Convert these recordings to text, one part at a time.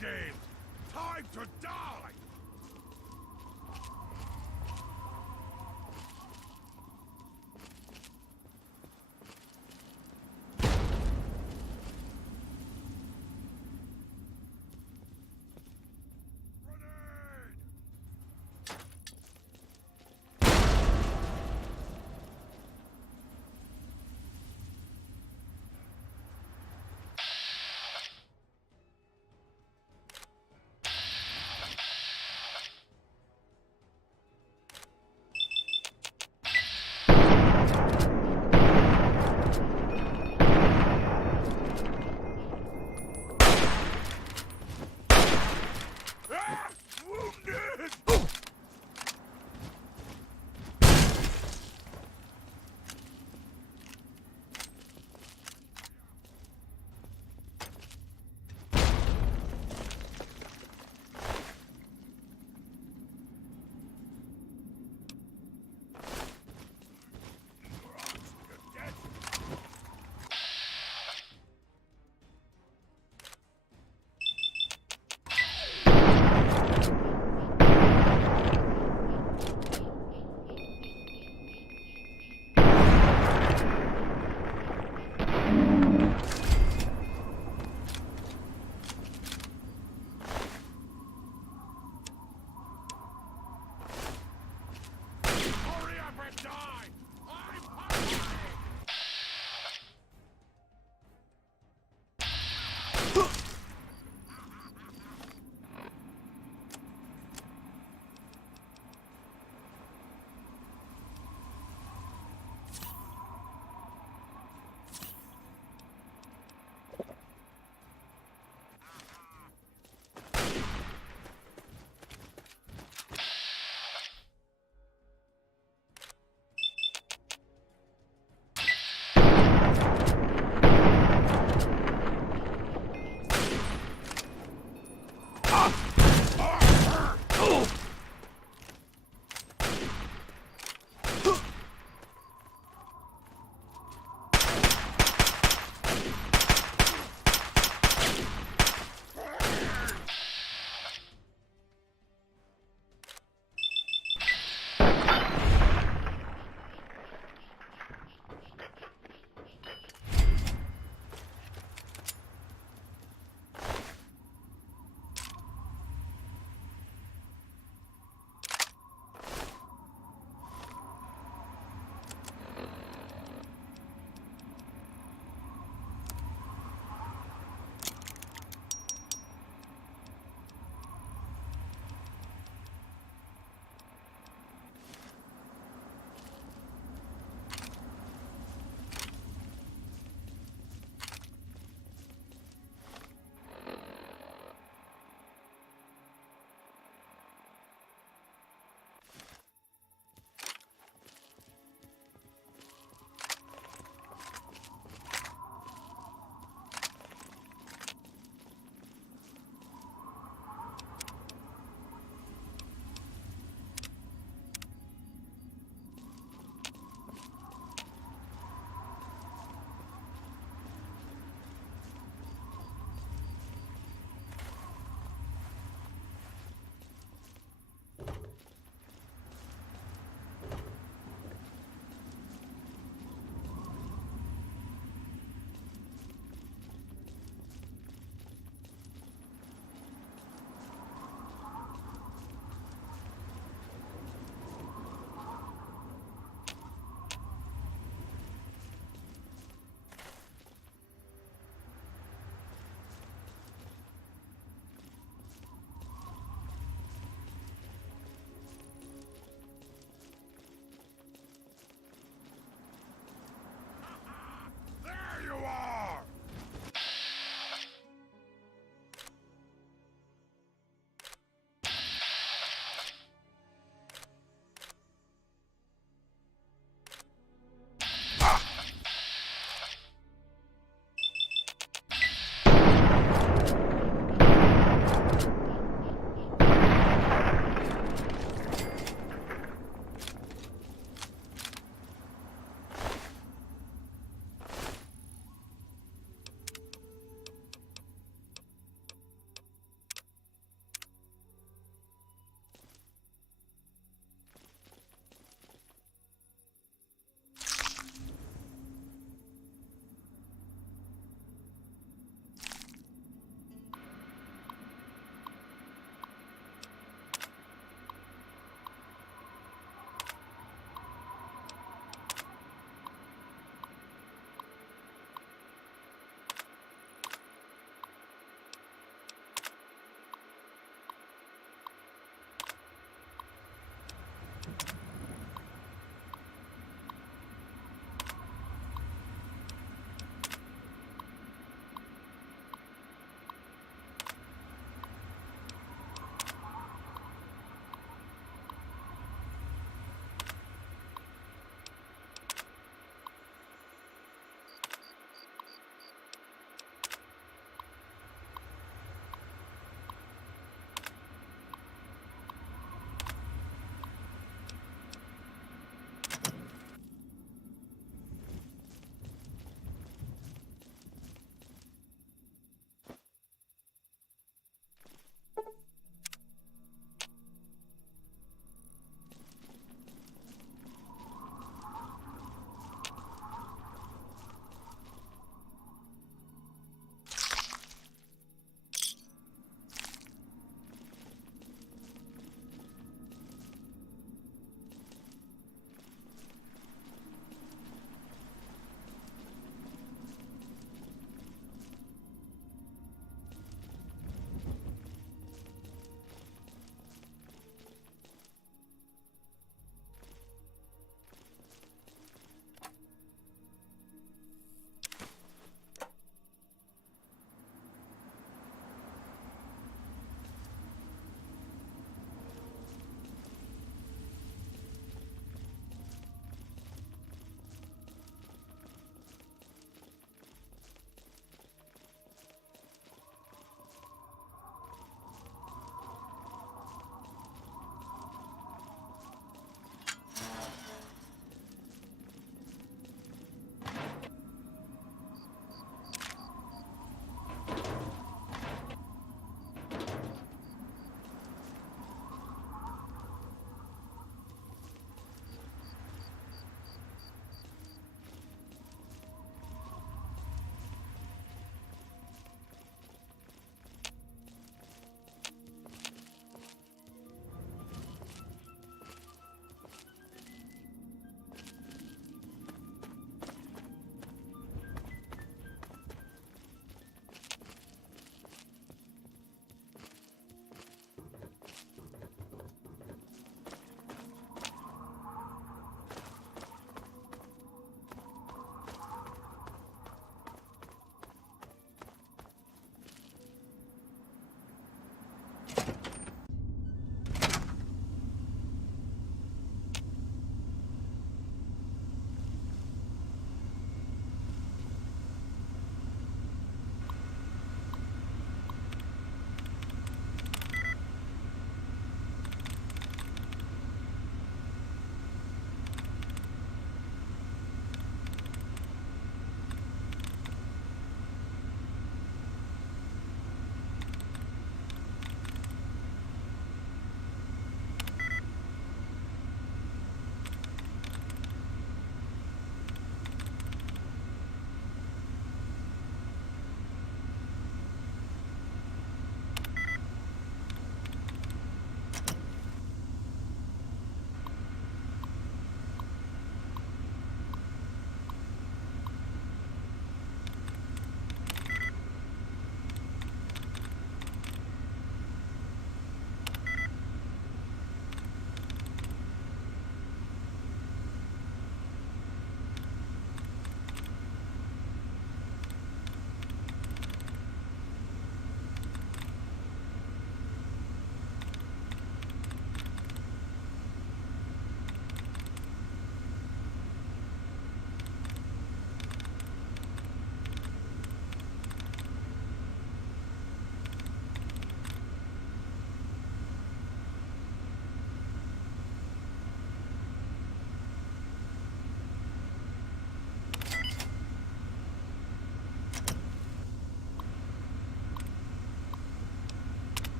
games! Time to die!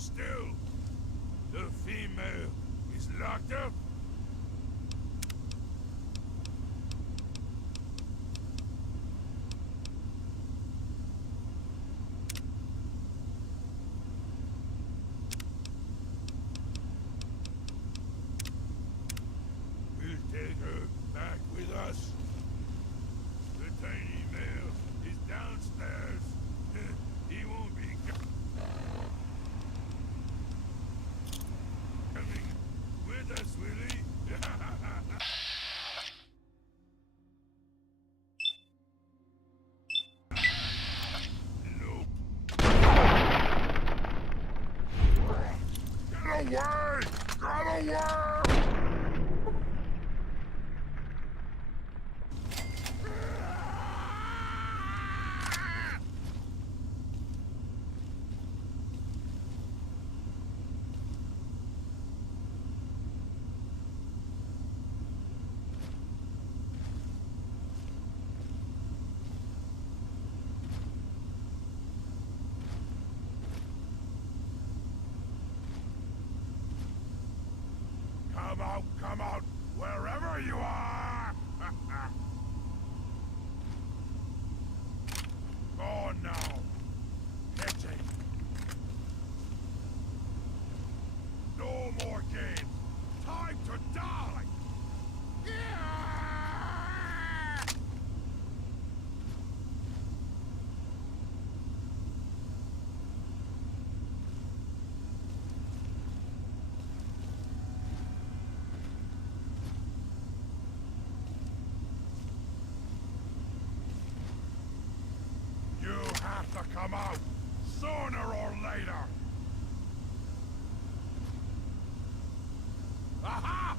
still. The female is locked up. We'll take her back with us. The tiny male is downstairs. He won't be coming with us, will he? Nope. Get away! Get away! Come out, wherever you are! Go now. Pity. No more games. Time to die! You have to come out, sooner or later! Aha!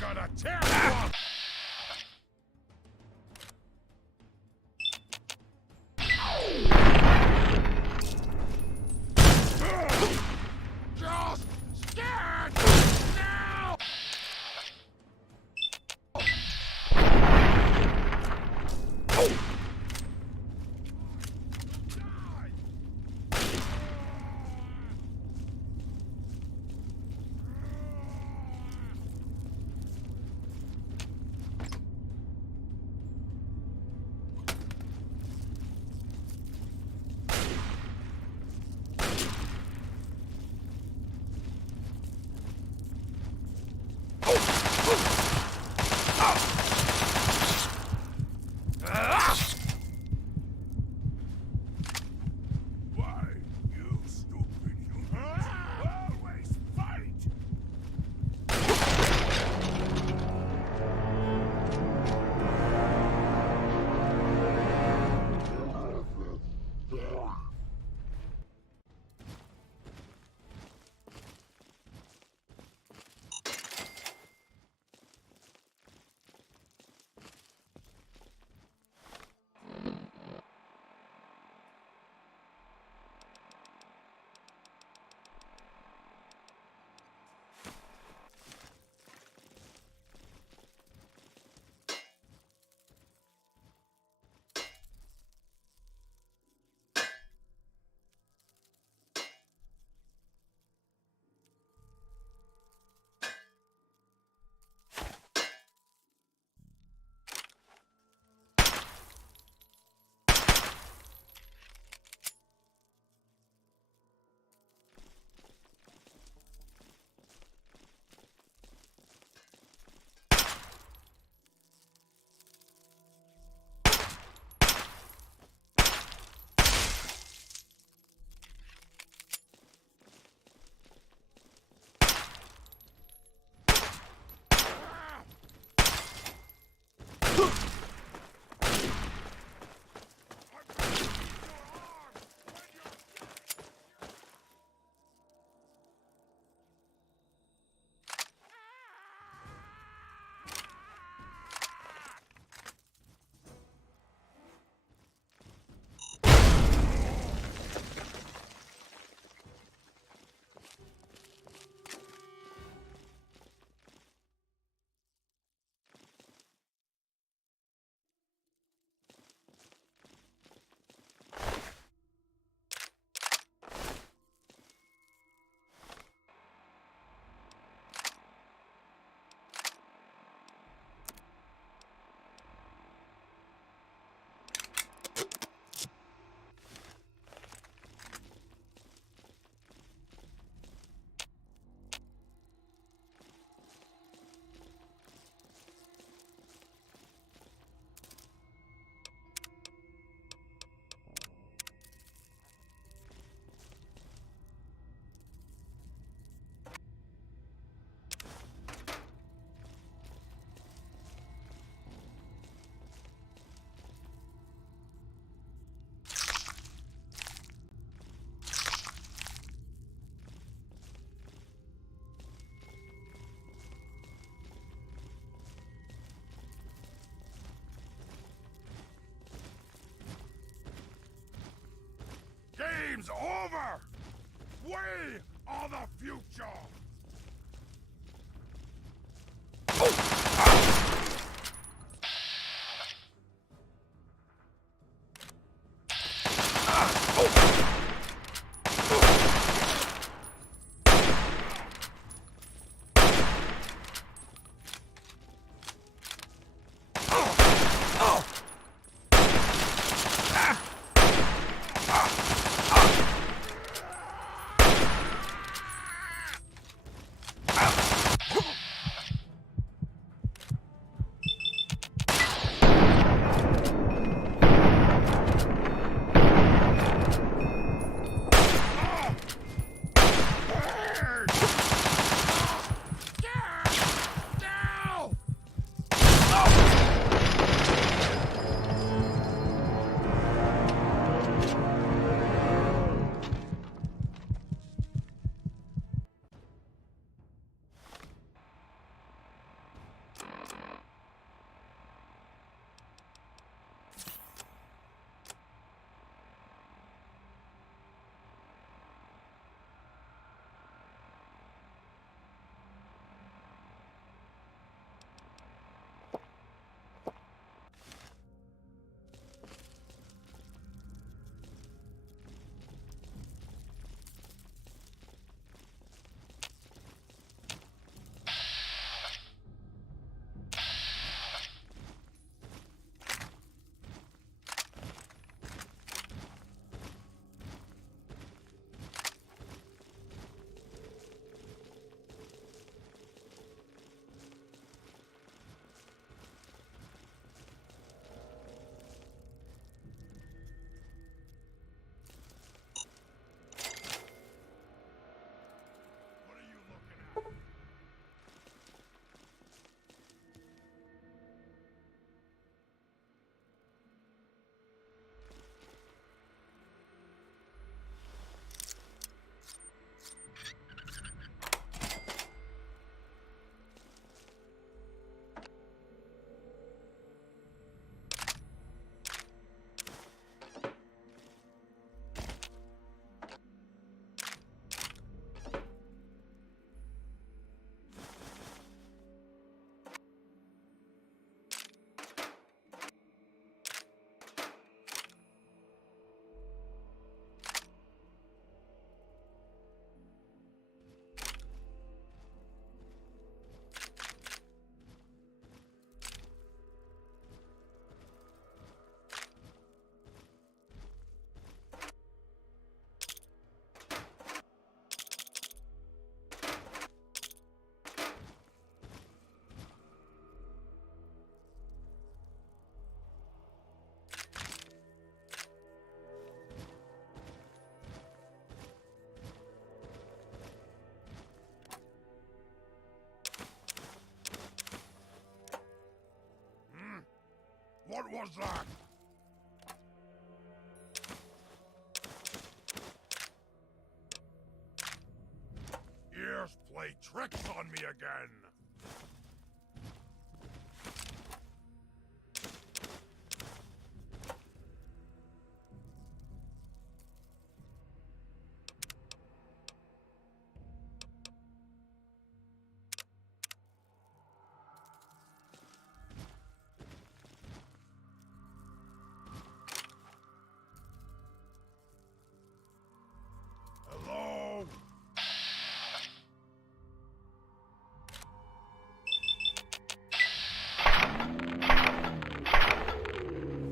gonna tear you up! Just stand now! Why, you stupid human, always fight! Game's over! We are the future! What was that? Ears play tricks on me again. Hello?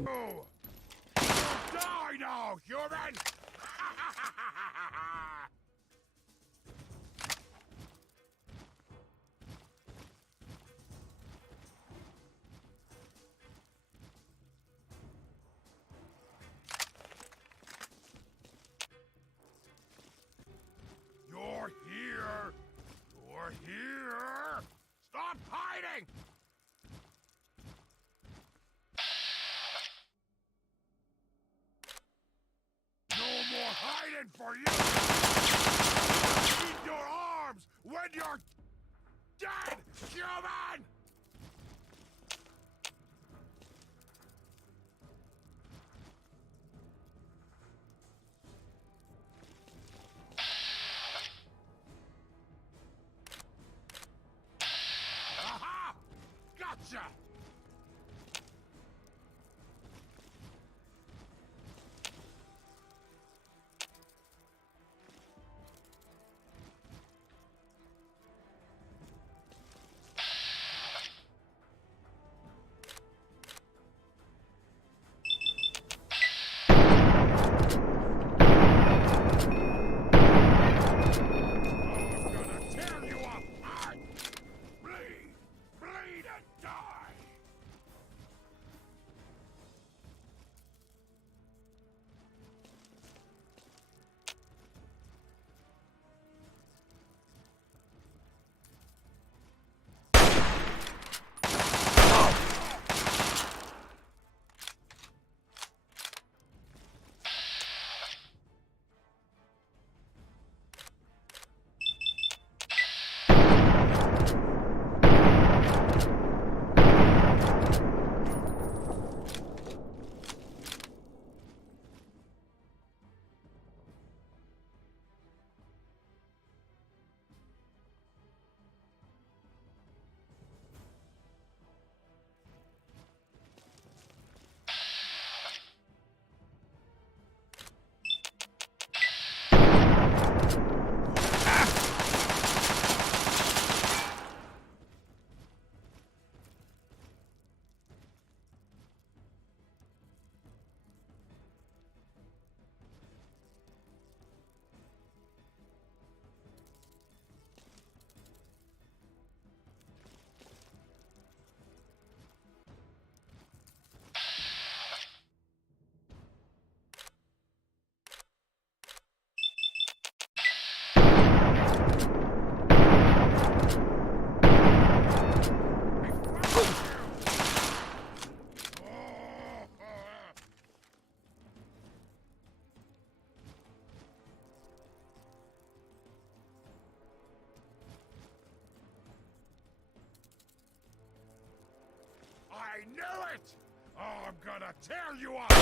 Oh. Die now, human! You're here! You're here! Stop hiding! No more hiding for you! Eat your arms when you're dead, human! Aha! Gotcha! I knew it! Oh, I'm gonna tear you up!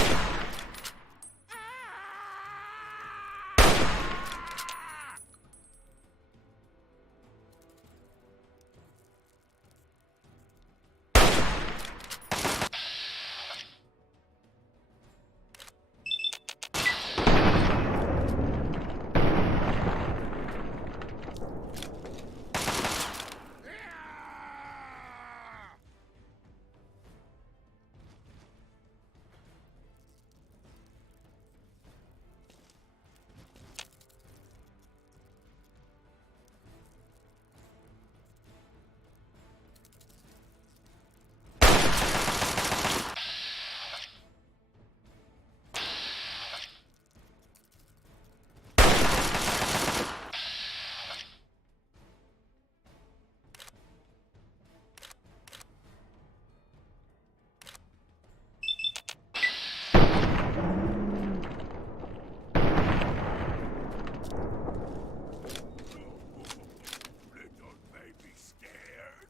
Little baby scared?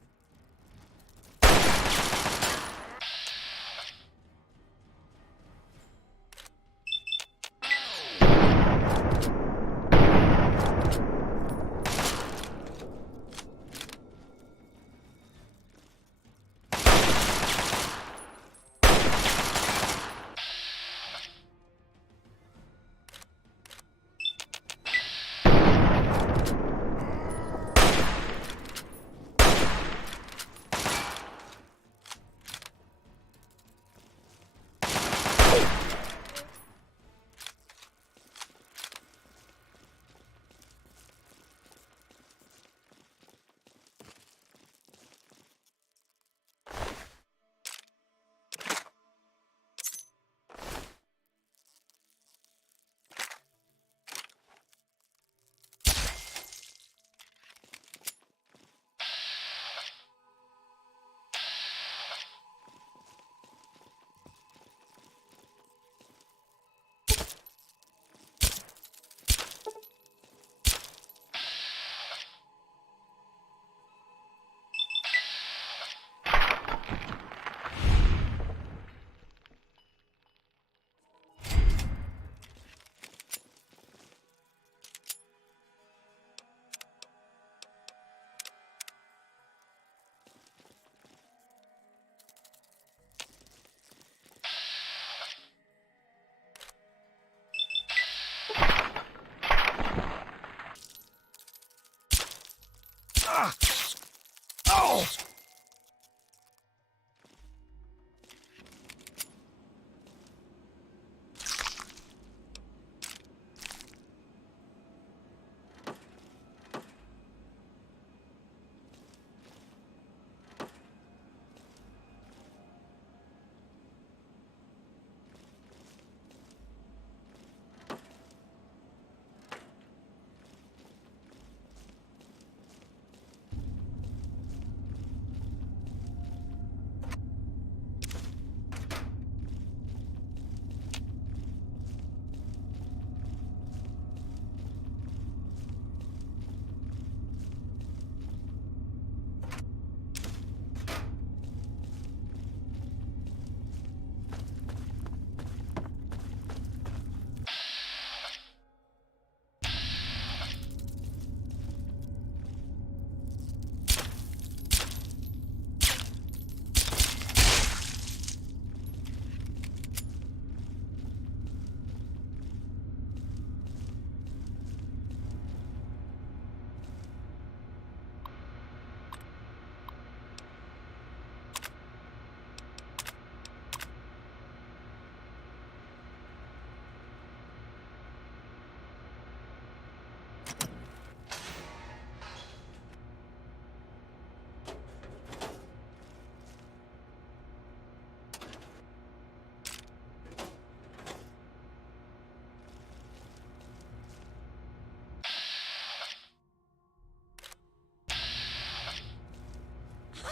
Ah! Oh!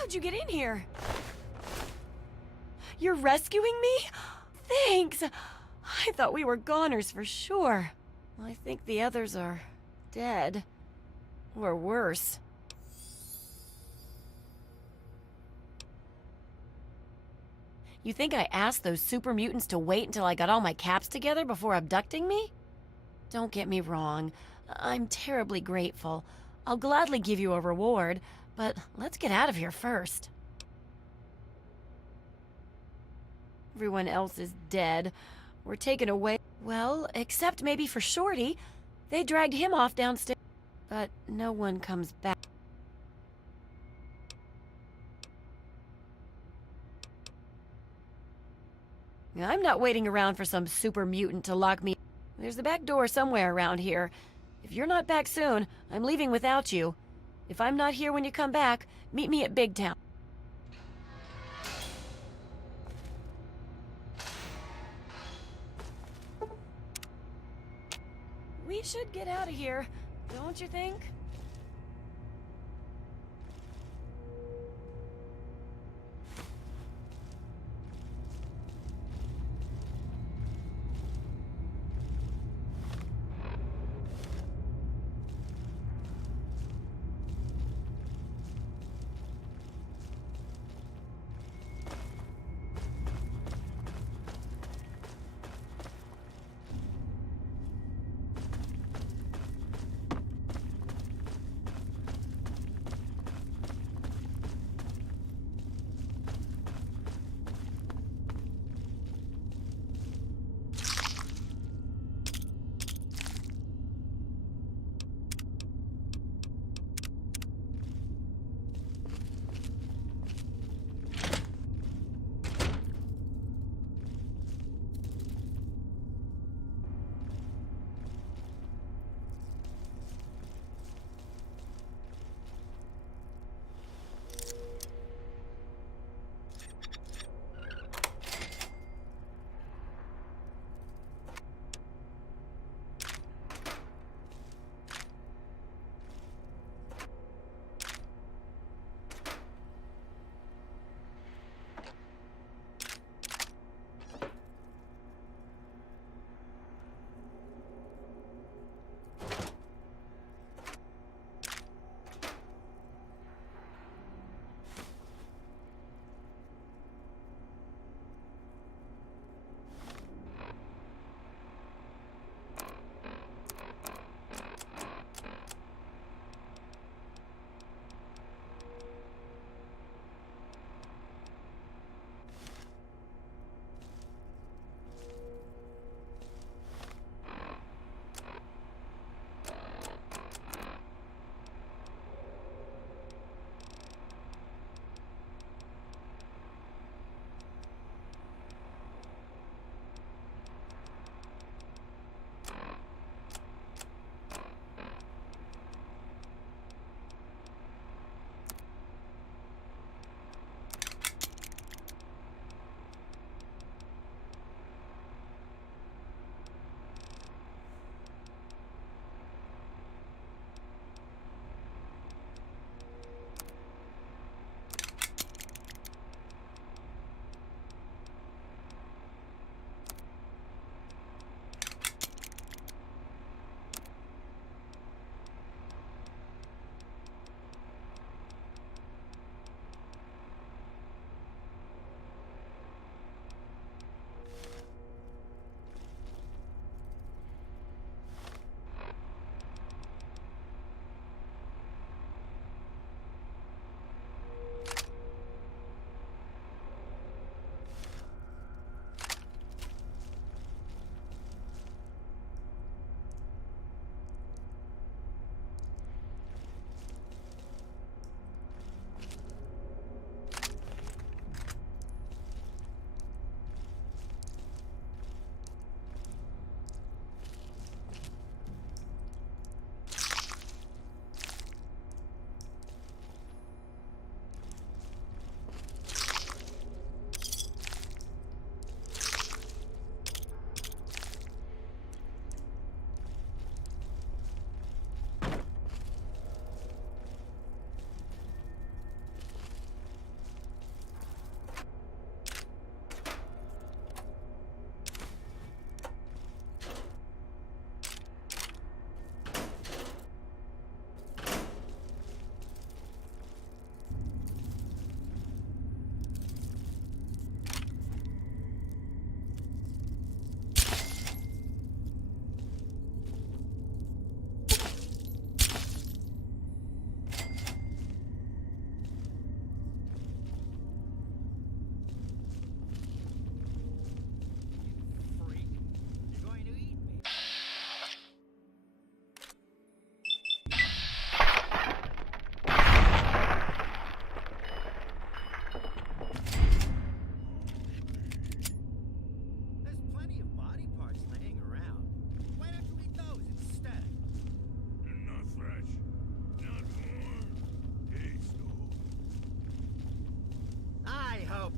How'd you get in here? You're rescuing me? Thanks! I thought we were goners for sure. I think the others are dead. Or worse. You think I asked those super mutants to wait until I got all my caps together before abducting me? Don't get me wrong. I'm terribly grateful. I'll gladly give you a reward, but let's get out of here first. Everyone else is dead. We're taken away. Well, except maybe for Shorty. They dragged him off downstairs. But no one comes back. I'm not waiting around for some super mutant to lock me. There's the back door somewhere around here. If you're not back soon, I'm leaving without you. If I'm not here when you come back, meet me at Big Town. We should get out of here, don't you think?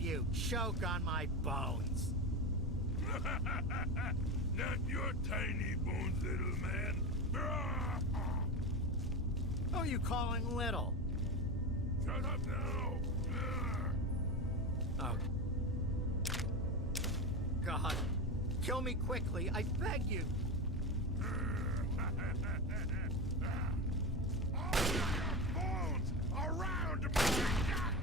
you, choke on my bones. Not your tiny bones, little man. Who are you calling little? Shut up now. Oh. God. Kill me quickly, I beg you. All of your bones around my neck.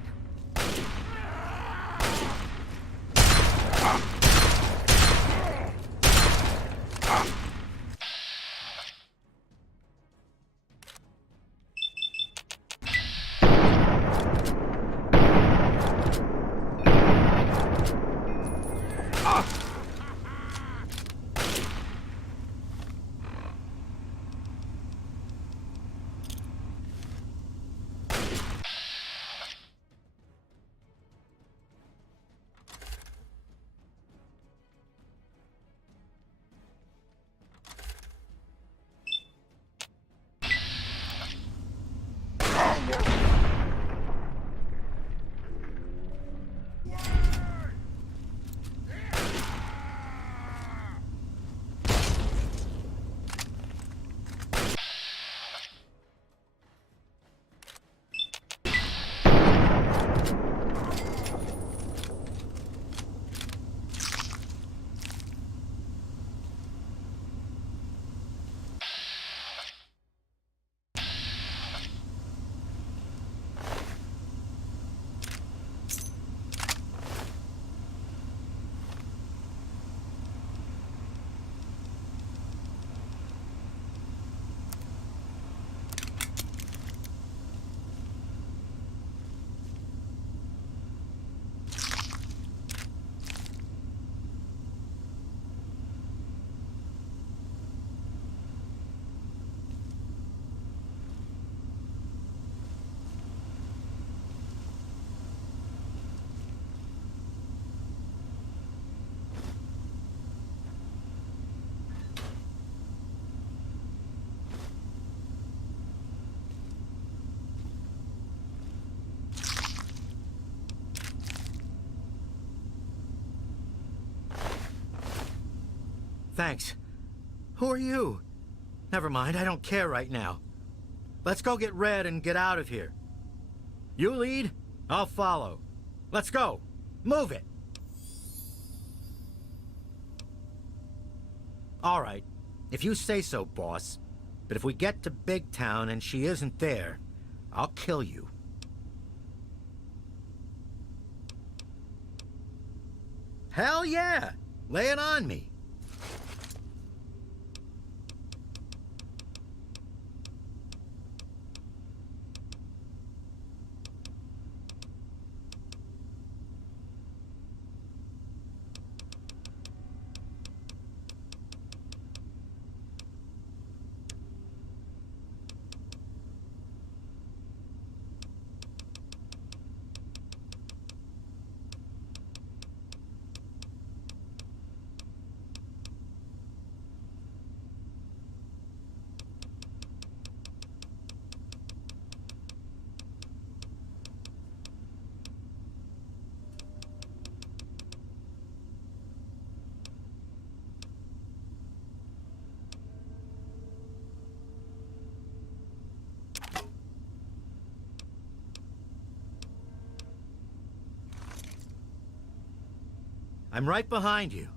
Thanks. Who are you? Never mind, I don't care right now. Let's go get Red and get out of here. You lead, I'll follow. Let's go. Move it. All right, if you say so, boss. But if we get to Big Town and she isn't there, I'll kill you. Hell yeah! Lay it on me. I'm right behind you.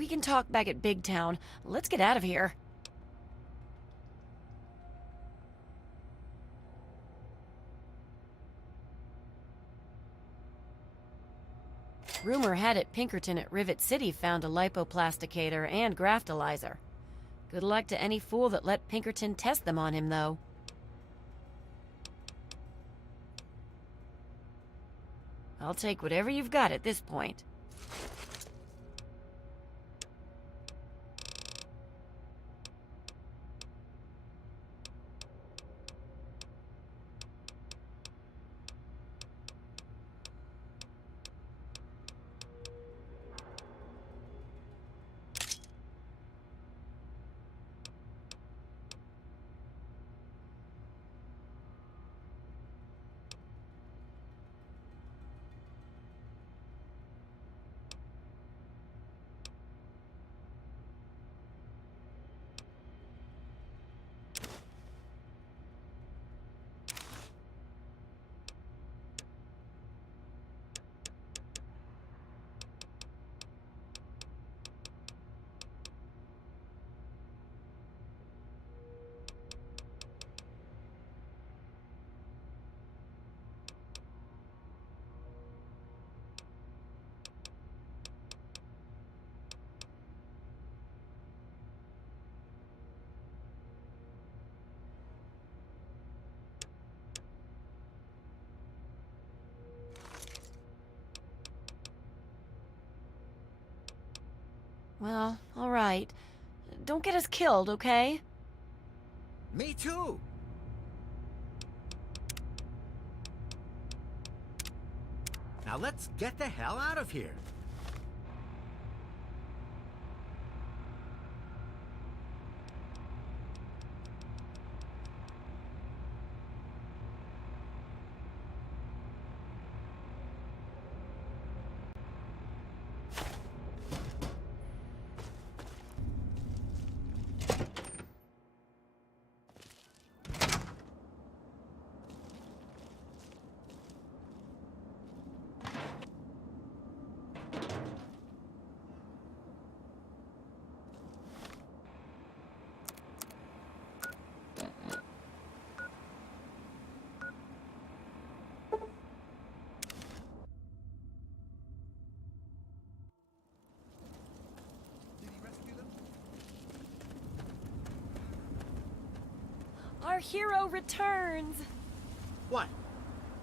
We can talk back at Big Town. Let's get out of here. Rumor had it Pinkerton at Rivet City found a lipoplasticator and graftalizer. Good luck to any fool that let Pinkerton test them on him, though. I'll take whatever you've got at this point. Well, all right. Don't get us killed, okay? Me too. Now let's get the hell out of here. Our hero returns! What?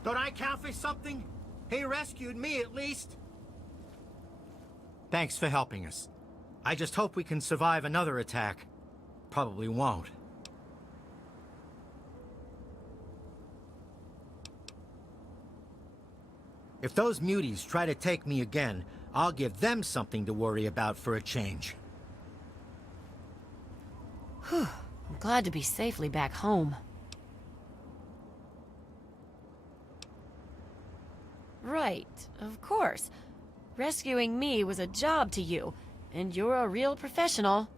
Don't I count for something? He rescued me, at least. Thanks for helping us. I just hope we can survive another attack. Probably won't. If those muties try to take me again, I'll give them something to worry about for a change. Whew. I'm glad to be safely back home. Right, of course. Rescuing me was a job to you, and you're a real professional.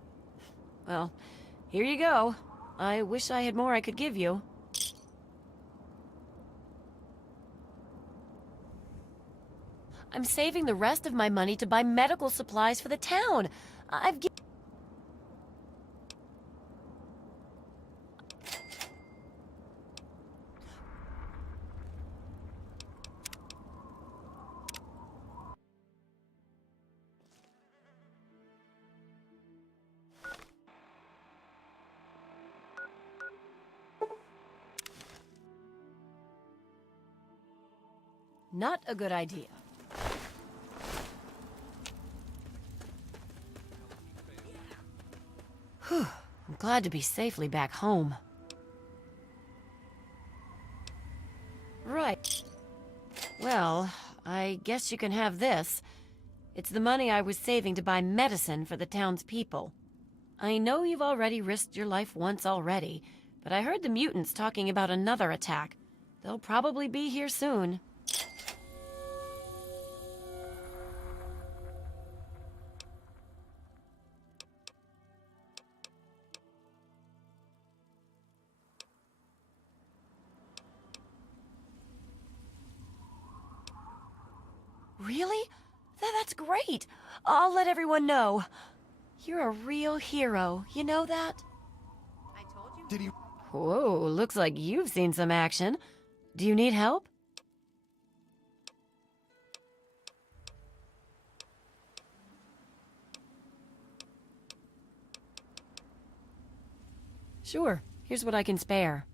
Well, here you go. I wish I had more I could give you. I'm saving the rest of my money to buy medical supplies for the town. I've given... Not a good idea. Whew. I'm glad to be safely back home. Right. Well, I guess you can have this. It's the money I was saving to buy medicine for the town's people. I know you've already risked your life once already, but I heard the mutants talking about another attack. They'll probably be here soon. Really? That's great. I'll let everyone know. You're a real hero, you know that? Did he? Whoa, looks like you've seen some action. Do you need help? Sure, here's what I can spare.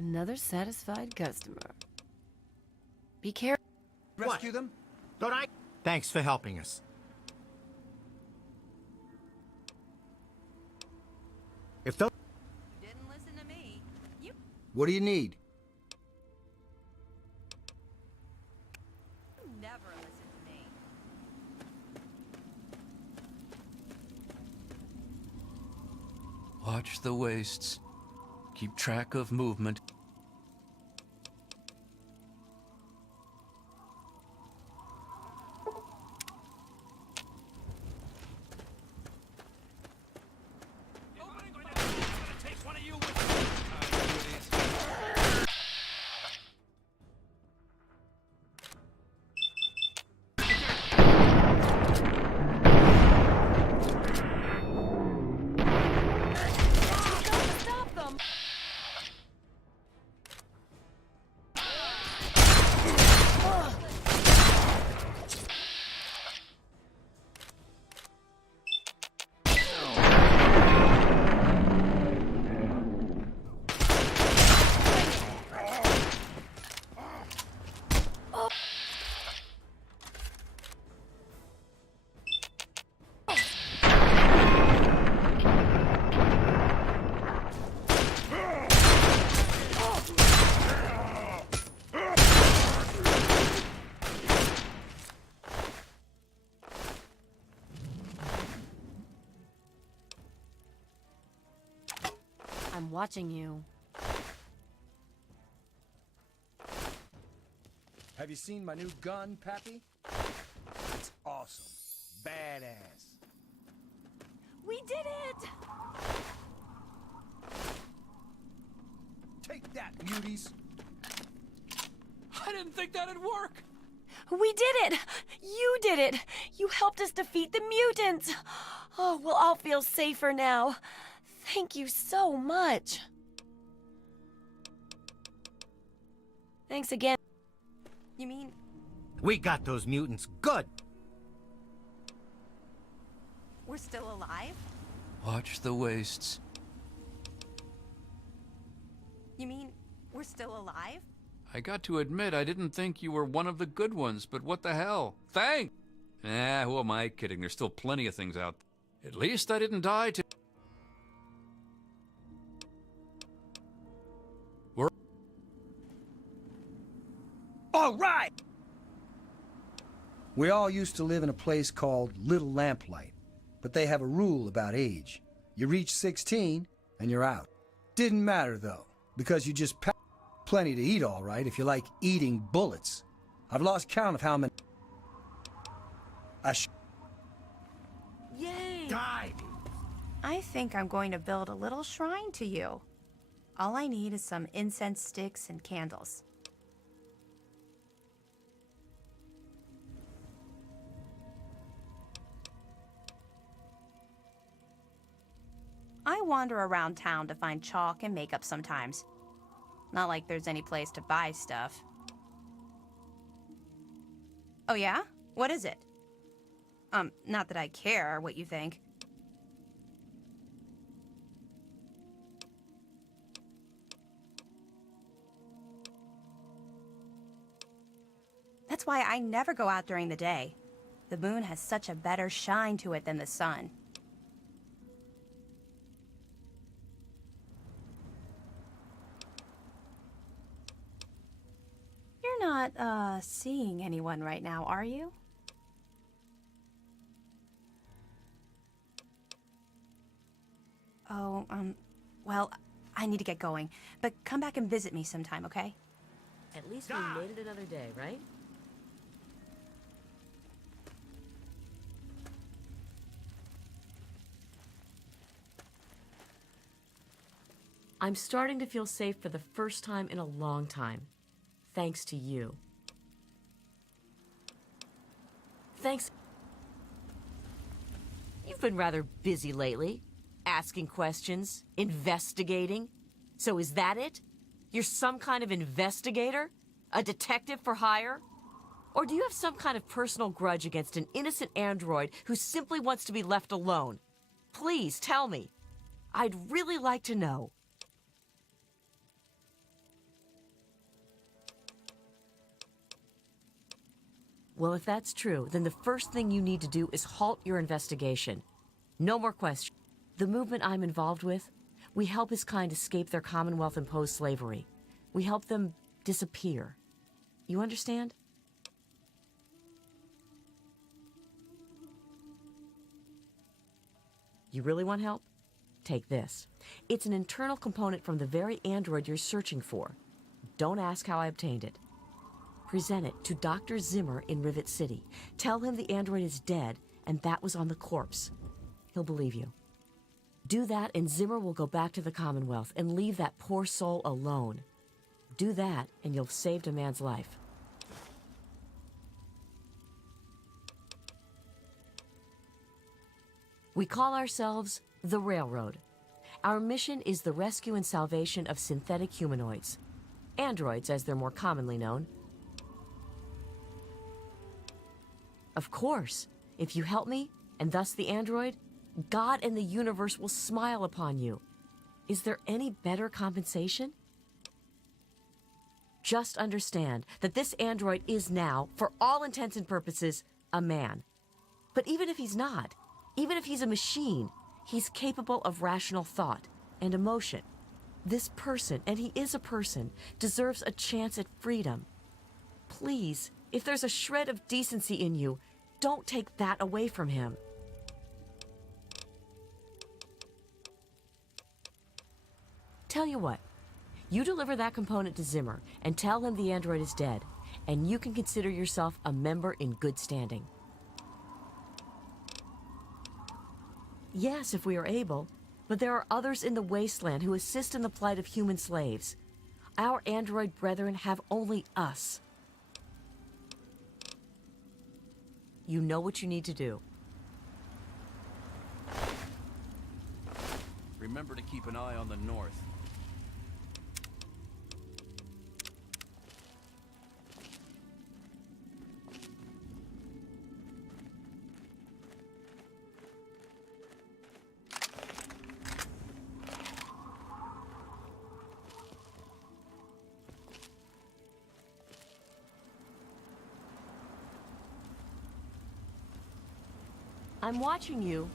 Another satisfied customer. Be careful. Rescue them? Don't I? Thanks for helping us. If those... Didn't listen to me. You What do you need? never listen to me. Watch the wastes. Keep track of movement. Stop them! I'm watching you. Have you seen my new gun, Pappy? It's awesome. Badass. We did it! Take that, muties! I didn't think that'd work! We did it! You did it! You helped us defeat the mutants! Oh, we'll all feel safer now. Thank you so much. Thanks again. You mean We got those mutants good. we're still alive? Watch the wastes. You mean we're still alive? I got to admit, I didn't think you were one of the good ones, but what the hell? Thanks! Who am I kidding? There's still plenty of things out there. At least I didn't die to... All right! We all used to live in a place called Little Lamplight, but they have a rule about age. You reach 16, and you're out. Didn't matter, though, because you just plenty to eat, all right, if you like eating bullets. I've lost count of how many... Yay! Die! I think I'm going to build a little shrine to you. All I need is some incense sticks and candles. wander around town to find chalk and makeup sometimes. Not like there's any place to buy stuff. Oh yeah? What is it? Not that I care what you think. That's why I never go out during the day. The moon has such a better shine to it than the sun. You're not, seeing anyone right now, are you? Oh, well, I need to get going. But come back and visit me sometime, okay? At least we made it another day, right? I'm starting to feel safe for the first time in a long time. Thanks to you. Thanks. You've been rather busy lately. Asking questions, investigating. So is that it? You're some kind of investigator? A detective for hire? Or do you have some kind of personal grudge against an innocent android who simply wants to be left alone? Please tell me. I'd really like to know. Well, if that's true, then the first thing you need to do is halt your investigation. No more questions. The movement I'm involved with, we help his kind escape their Commonwealth-imposed slavery. We help them disappear. You understand? You really want help? Take this. It's an internal component from the very android you're searching for. Don't ask how I obtained it. Present it to Dr. Zimmer in Rivet City. Tell him the android is dead and that was on the corpse. He'll believe you. Do that and Zimmer will go back to the Commonwealth and leave that poor soul alone. Do that and you'll have saved a man's life. We call ourselves the Railroad. Our mission is the rescue and salvation of synthetic humanoids. Androids, as they're more commonly known. Of course, if you help me, and thus the android, God and the universe will smile upon you. Is there any better compensation? Just understand that this android is now, for all intents and purposes, a man. But even if he's not, even if he's a machine, he's capable of rational thought and emotion. This person, and he is a person, deserves a chance at freedom. Please, if there's a shred of decency in you, don't take that away from him. Tell you what, you deliver that component to Zimmer and tell him the android is dead, and you can consider yourself a member in good standing. Yes, if we are able, but there are others in the wasteland who assist in the plight of human slaves. Our android brethren have only us. You know what you need to do. Remember to keep an eye on the north. I'm watching you.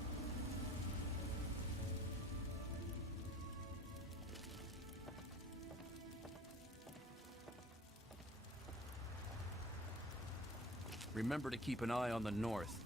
Remember to keep an eye on the north.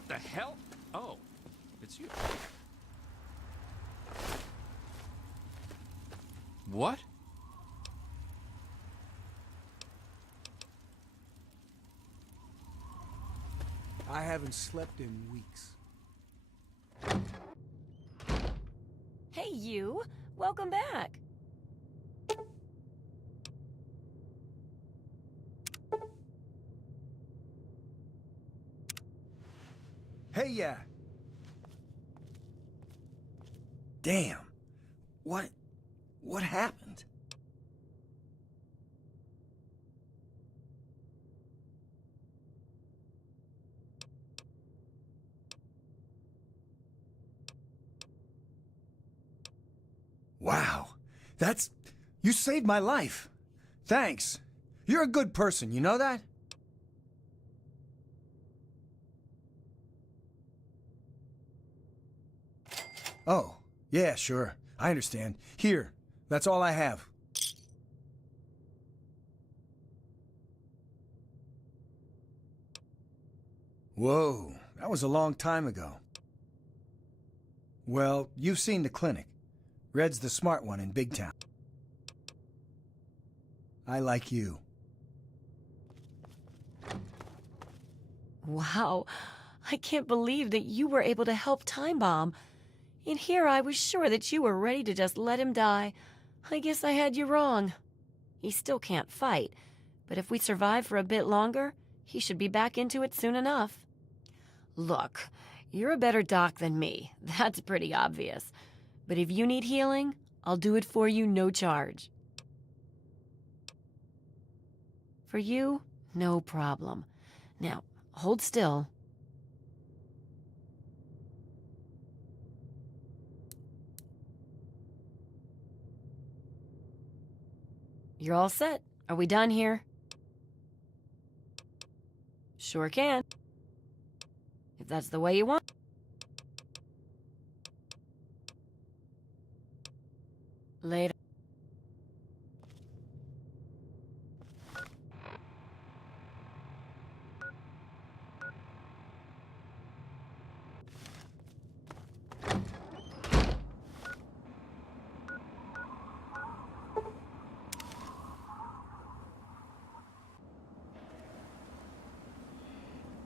What the hell? Oh, it's you. What? I haven't slept in weeks. Hey, you. Welcome back. Hey, yeah. Damn. What happened? Wow. You saved my life. Thanks. You're a good person, you know that? Oh, yeah, sure. I understand. Here, that's all I have. Whoa, that was a long time ago. Well, you've seen the clinic. Red's the smart one in Big Town. I like you. Wow. I can't believe that you were able to help Time Bomb. In here, I was sure that you were ready to just let him die. I guess I had you wrong. He still can't fight, but if we survive for a bit longer, he should be back into it soon enough. Look, you're a better doc than me. That's pretty obvious. But if you need healing, I'll do it for you, no charge. For you, no problem. Now, hold still. You're all set. Are we done here? Sure can. If that's the way you want. Later.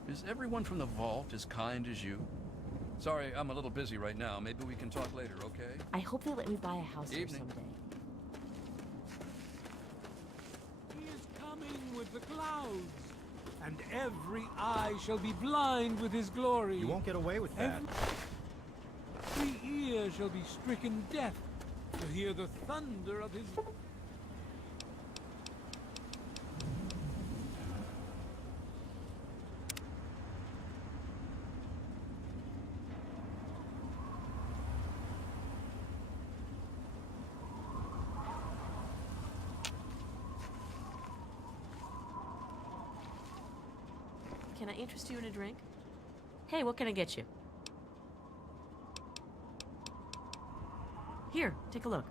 Is everyone from the vault as kind as you? Sorry, I'm a little busy right now. Maybe we can talk later, okay? I hope they let me buy a house here Evening. someday. He is coming with the clouds, and every eye shall be blind with his glory. You won't get away with that. Every ear shall be stricken deaf to hear the thunder of his... Can I interest you in a drink? Hey, what can I get you? Here, take a look.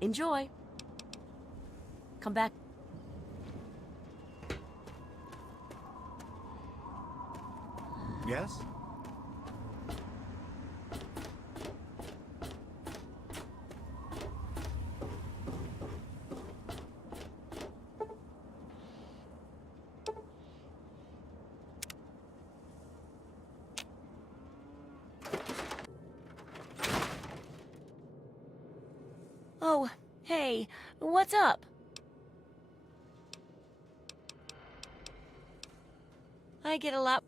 Enjoy. Come back. Yes? Oh, hey, what's up? I get a lot.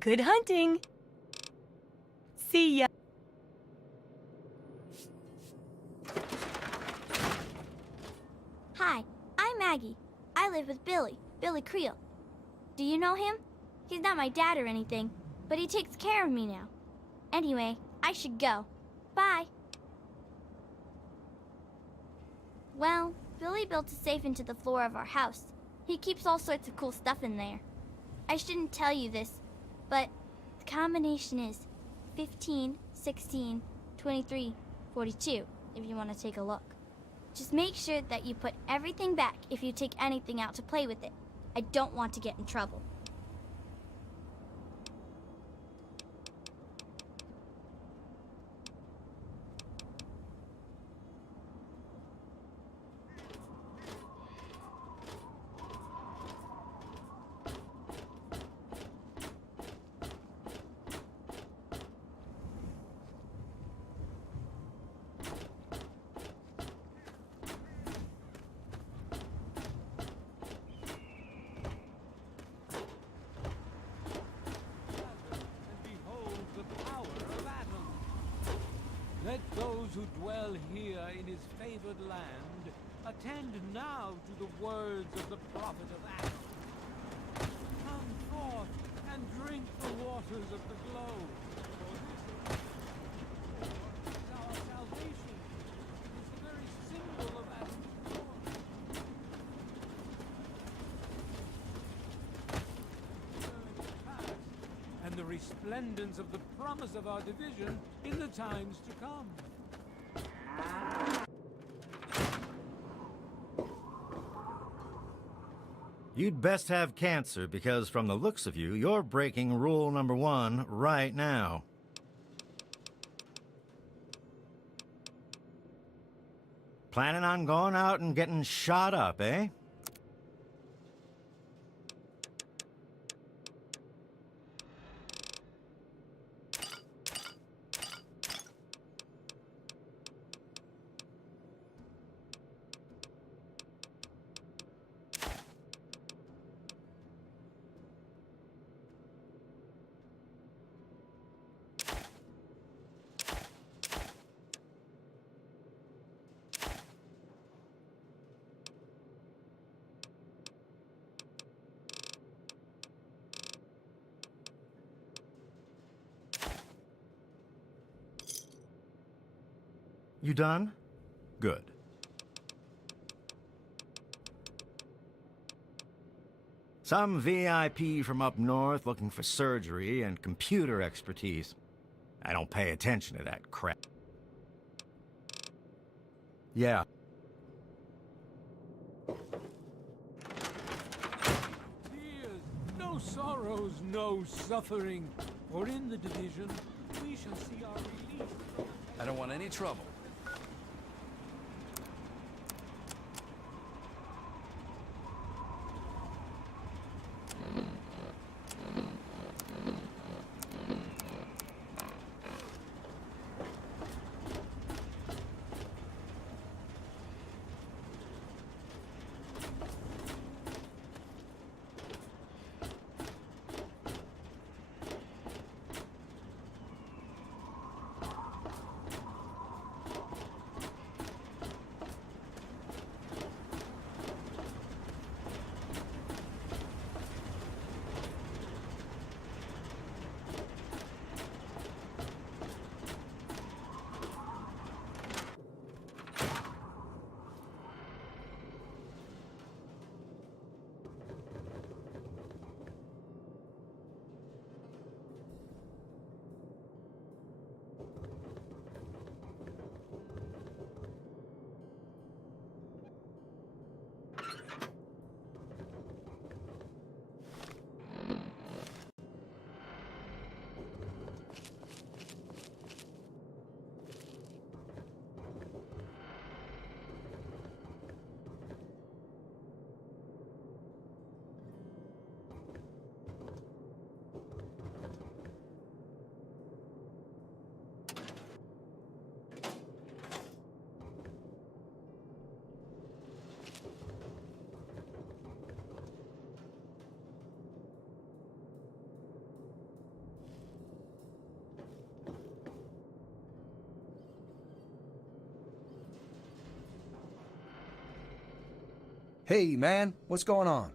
Good hunting. See ya. Hi, I'm Maggie. I live with Billy Creel. Do you know him? He's not my dad or anything, but he takes care of me now. Anyway, I should go. Bye. Well, Billy built a safe into the floor of our house. He keeps all sorts of cool stuff in there. I shouldn't tell you this, but the combination is 15, 16, 23, 42, if you want to take a look. Just make sure that you put everything back if you take anything out to play with it. I don't want to get in trouble. And behold the power of Atom. Let those who dwell here in his favored land attend now to the words of the prophet of Atom. Come forth and drink the waters of the globe, for this is our salvation. It is the very symbol of Atom's glory. And the resplendence of the promise of our division in the times to come. You'd best have cancer, because from the looks of you, you're breaking rule number 1 right now. Planning on going out and getting shot up, eh? You done? Good. Some VIP from up north looking for surgery and computer expertise. I don't pay attention to that crap. Yeah. Tears, no sorrows, no suffering. For in the division, we shall see our release. I don't want any trouble. Hey, man, what's going on?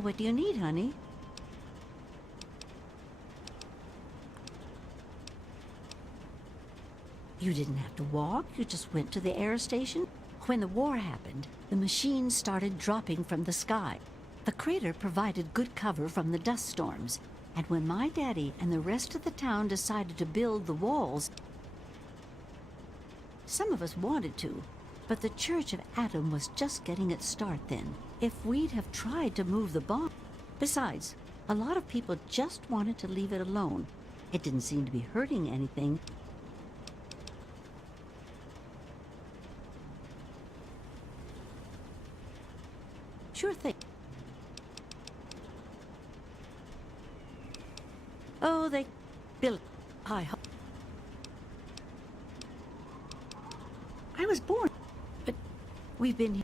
What do you need, honey? You didn't have to walk, you just went to the air station. When the war happened, the machines started dropping from the sky. The crater provided good cover from the dust storms. And when my daddy and the rest of the town decided to build the walls, some of us wanted to, but the Church of Atom was just getting its start then. If we'd have tried to move the bomb... Besides, a lot of people just wanted to leave it alone. It didn't seem to be hurting anything. Sure thing. Oh, they... Bill... I hope... I was born, but we've been here...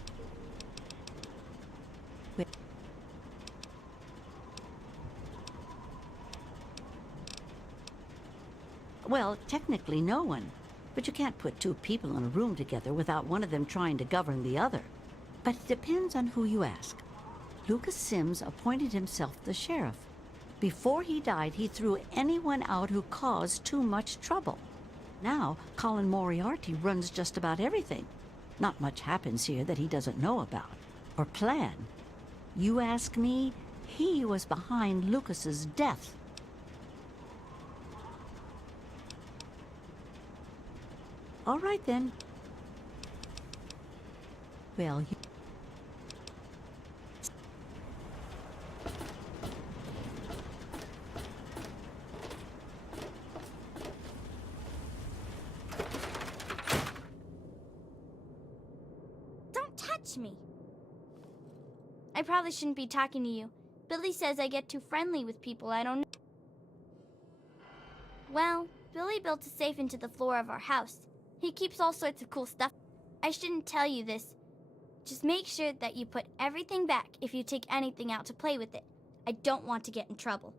Well, technically no one. But you can't put two people in a room together without one of them trying to govern the other. But it depends on who you ask. Lucas Sims appointed himself the sheriff. Before he died, he threw anyone out who caused too much trouble. Now, Colin Moriarty runs just about everything. Not much happens here that he doesn't know about or plan. You ask me, he was behind Lucas's death. All right, then. Well, you... Don't touch me. I probably shouldn't be talking to you. Billy says I get too friendly with people I don't know. Well, Billy built a safe into the floor of our house. He keeps all sorts of cool stuff. I shouldn't tell you this. Just make sure that you put everything back if you take anything out to play with it. I don't want to get in trouble.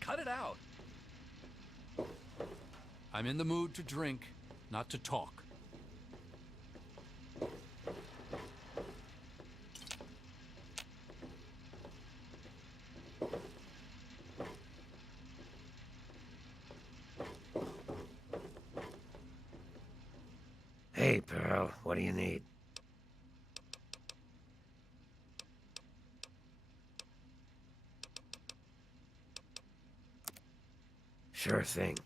Cut it out. I'm in the mood to drink, not to talk. Hey, Pearl, what do you need? Sure thing.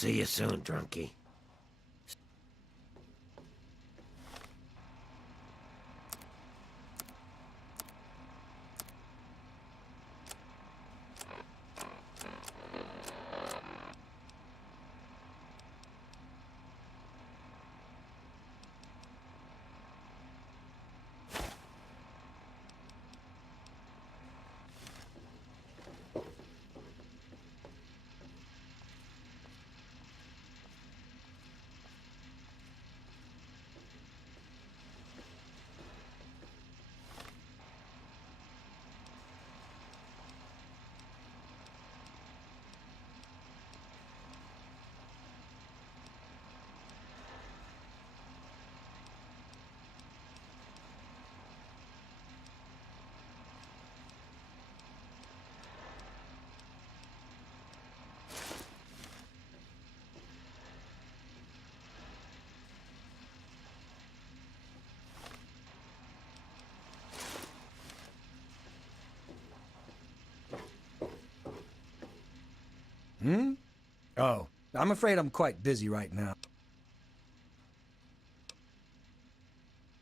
See you soon, drunkie. Hmm? Oh, I'm afraid I'm quite busy right now.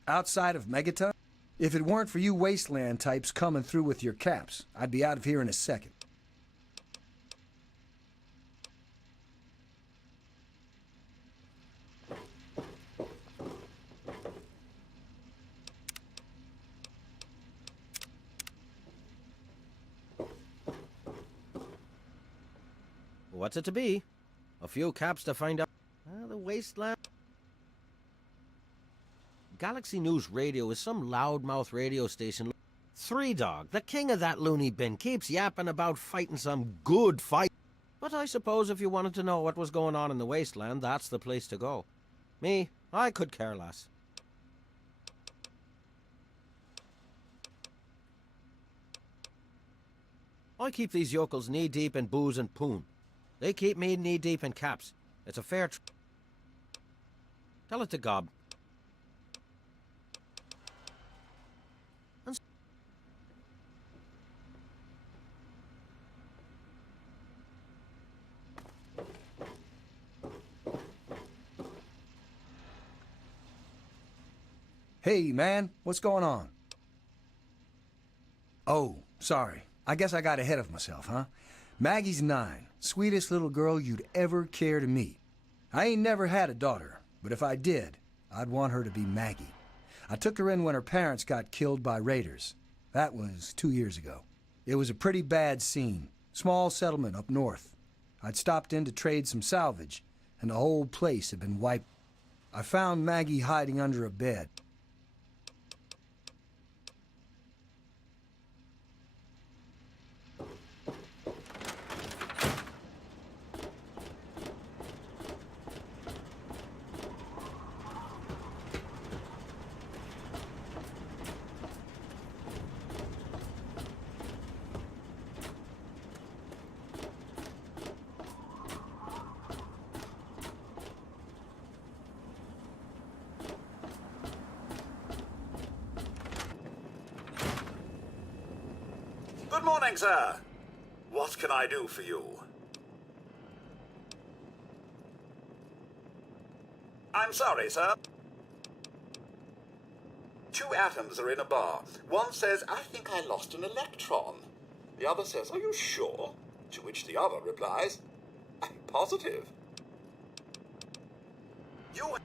Outside of Megaton? If it weren't for you wasteland types coming through with your caps, I'd be out of here in a second. What's it to be? A few caps to find out. The wasteland. Galaxy News Radio is some loudmouth radio station. Three Dog, the king of that loony bin, keeps yapping about fighting some good fight. But I suppose if you wanted to know what was going on in the wasteland, that's the place to go. Me, I could care less. I keep these yokels knee-deep in booze and poon. They keep me knee-deep in caps. It's a fair Tell it to Gob. Hey, man, what's going on? Oh, sorry. I guess I got ahead of myself, huh? Maggie's 9. Sweetest little girl you'd ever care to meet. I ain't never had a daughter, but if I did, I'd want her to be Maggie. I took her in when her parents got killed by raiders. That was 2 years ago. It was a pretty bad scene. Small settlement up north. I'd stopped in to trade some salvage, and the whole place had been wiped. I found Maggie hiding under a bed. Good morning, sir. What can I do for you? I'm sorry, sir. Two atoms are in a bar. One says, I think I lost an electron. The other says, are you sure? To which the other replies, I'm positive. You...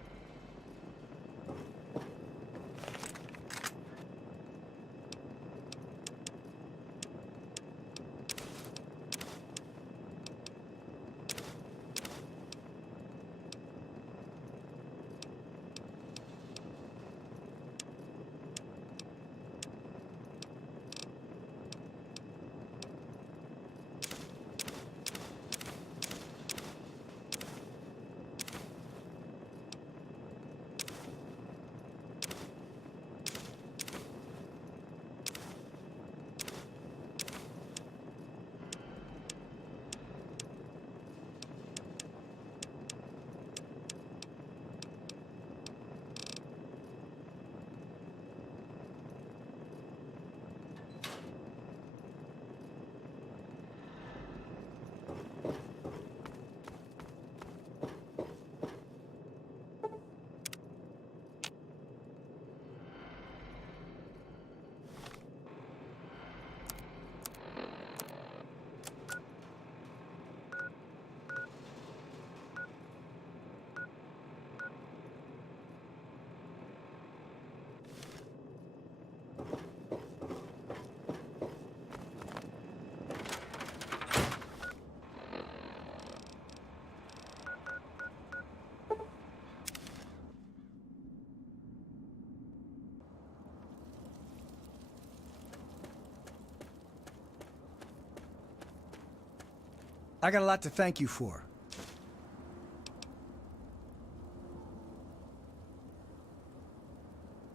I got a lot to thank you for.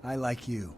I like you.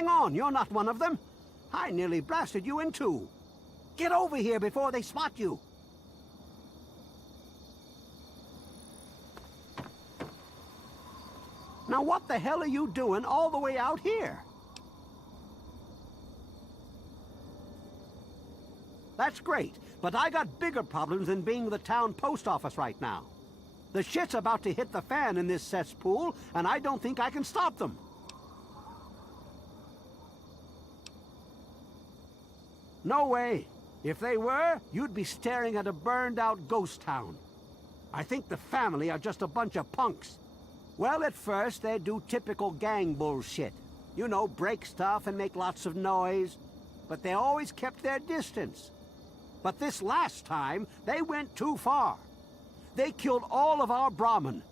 Hang on, you're not one of them. I nearly blasted you in two. Get over here before they spot you. Now what the hell are you doing all the way out here? That's great, but I got bigger problems than being the town post office right now. The shit's about to hit the fan in this cesspool, and I don't think I can stop them. No way. If they were, you'd be staring at a burned-out ghost town. I think the family are just a bunch of punks. Well, at first, they do typical gang bullshit. You know, break stuff and make lots of noise. But they always kept their distance. But this last time, they went too far. They killed all of our Brahmin.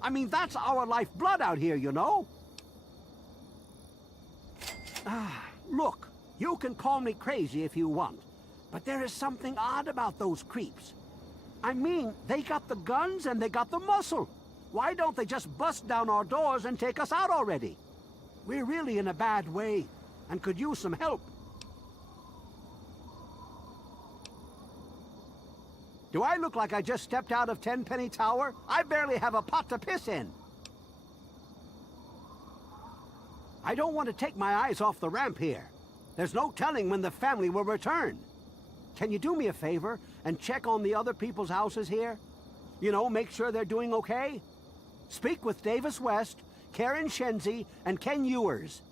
I mean, that's our lifeblood out here, you know? Look. You can call me crazy if you want, but there is something odd about those creeps. I mean, they got the guns and they got the muscle. Why don't they just bust down our doors and take us out already? We're really in a bad way and could use some help. Do I look like I just stepped out of Tenpenny Tower? I barely have a pot to piss in. I don't want to take my eyes off the ramp here. There's no telling when the family will return. Can you do me a favor and check on the other people's houses here? You know, make sure they're doing okay? Speak with Davis West, Karen Shenzi, and Ken Ewers.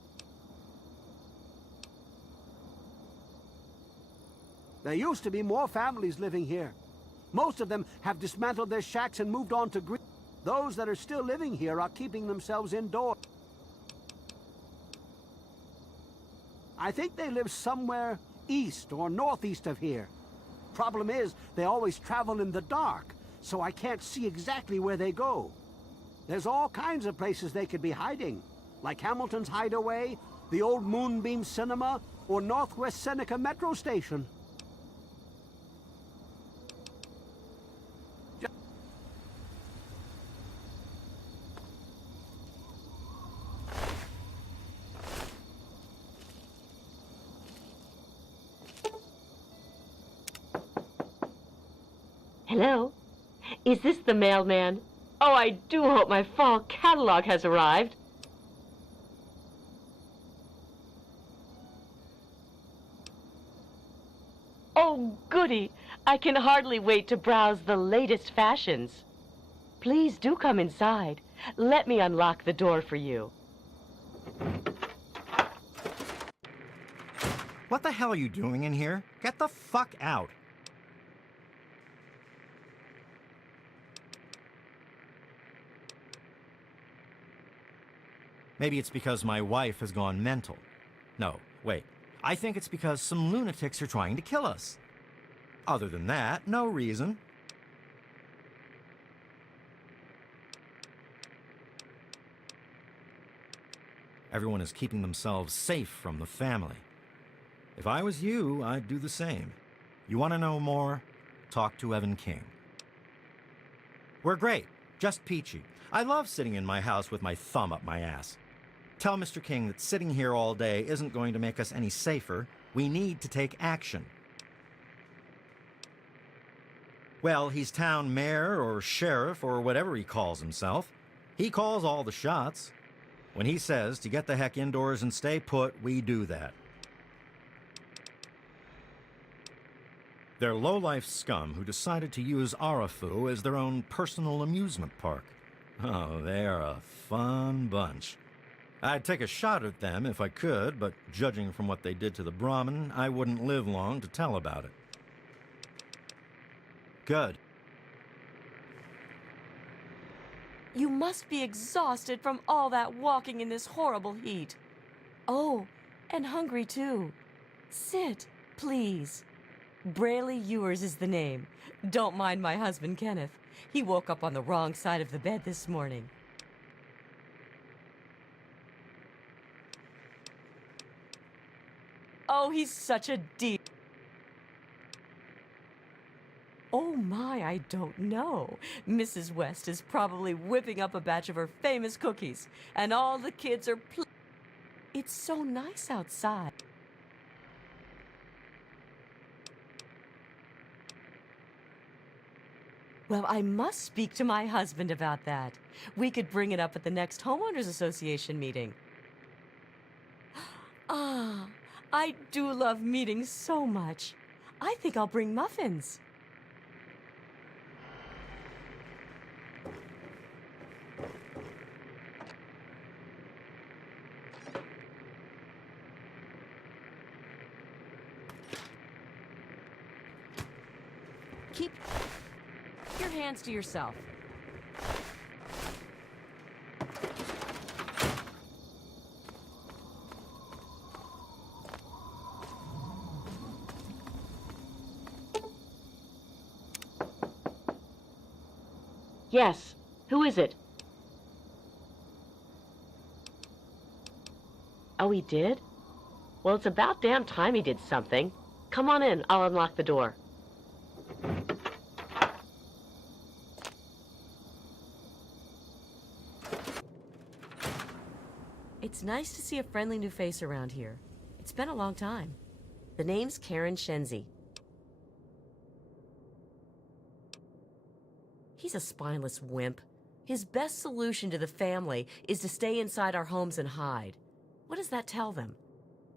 There used to be more families living here. Most of them have dismantled their shacks and moved on to green. Those that are still living here are keeping themselves indoors. I think they live somewhere east or northeast of here. Problem is, they always travel in the dark, so I can't see exactly where they go. There's all kinds of places they could be hiding, like Hamilton's Hideaway, the old Moonbeam Cinema, or Northwest Seneca Metro Station. Hello? Is this the mailman? Oh, I do hope my fall catalog has arrived. Oh, goody! I can hardly wait to browse the latest fashions. Please do come inside. Let me unlock the door for you. What the hell are you doing in here? Get the fuck out. Maybe it's because my wife has gone mental. No, wait. I think it's because some lunatics are trying to kill us. Other than that, no reason. Everyone is keeping themselves safe from the family. If I was you, I'd do the same. You want to know more? Talk to Evan King. We're great. Just peachy. I love sitting in my house with my thumb up my ass. Tell Mr. King that sitting here all day isn't going to make us any safer. We need to take action. Well, he's town mayor or sheriff or whatever he calls himself. He calls all the shots. When he says to get the heck indoors and stay put, we do that. They're low-life scum who decided to use Arafu as their own personal amusement park. Oh, they are a fun bunch. I'd take a shot at them if I could, but judging from what they did to the Brahmin, I wouldn't live long to tell about it. Good. You must be exhausted from all that walking in this horrible heat. Oh, and hungry too. Sit, please. Braley Ewers is the name. Don't mind my husband, Kenneth. He woke up on the wrong side of the bed this morning. Oh, he's such a deep. Oh my, I don't know. Mrs. West is probably whipping up a batch of her famous cookies, and all the kids are It's so nice outside. Well, I must speak to my husband about that. We could bring it up at the next homeowners association meeting. Ah, I do love meetings so much. I think I'll bring muffins. Keep your hands to yourself. Yes. Who is it? Oh, he did? Well, it's about damn time he did something. Come on in. I'll unlock the door. It's nice to see a friendly new face around here. It's been a long time. The name's Karen Shenzi. He's a spineless wimp. His best solution to the family is to stay inside our homes and hide. What does that tell them?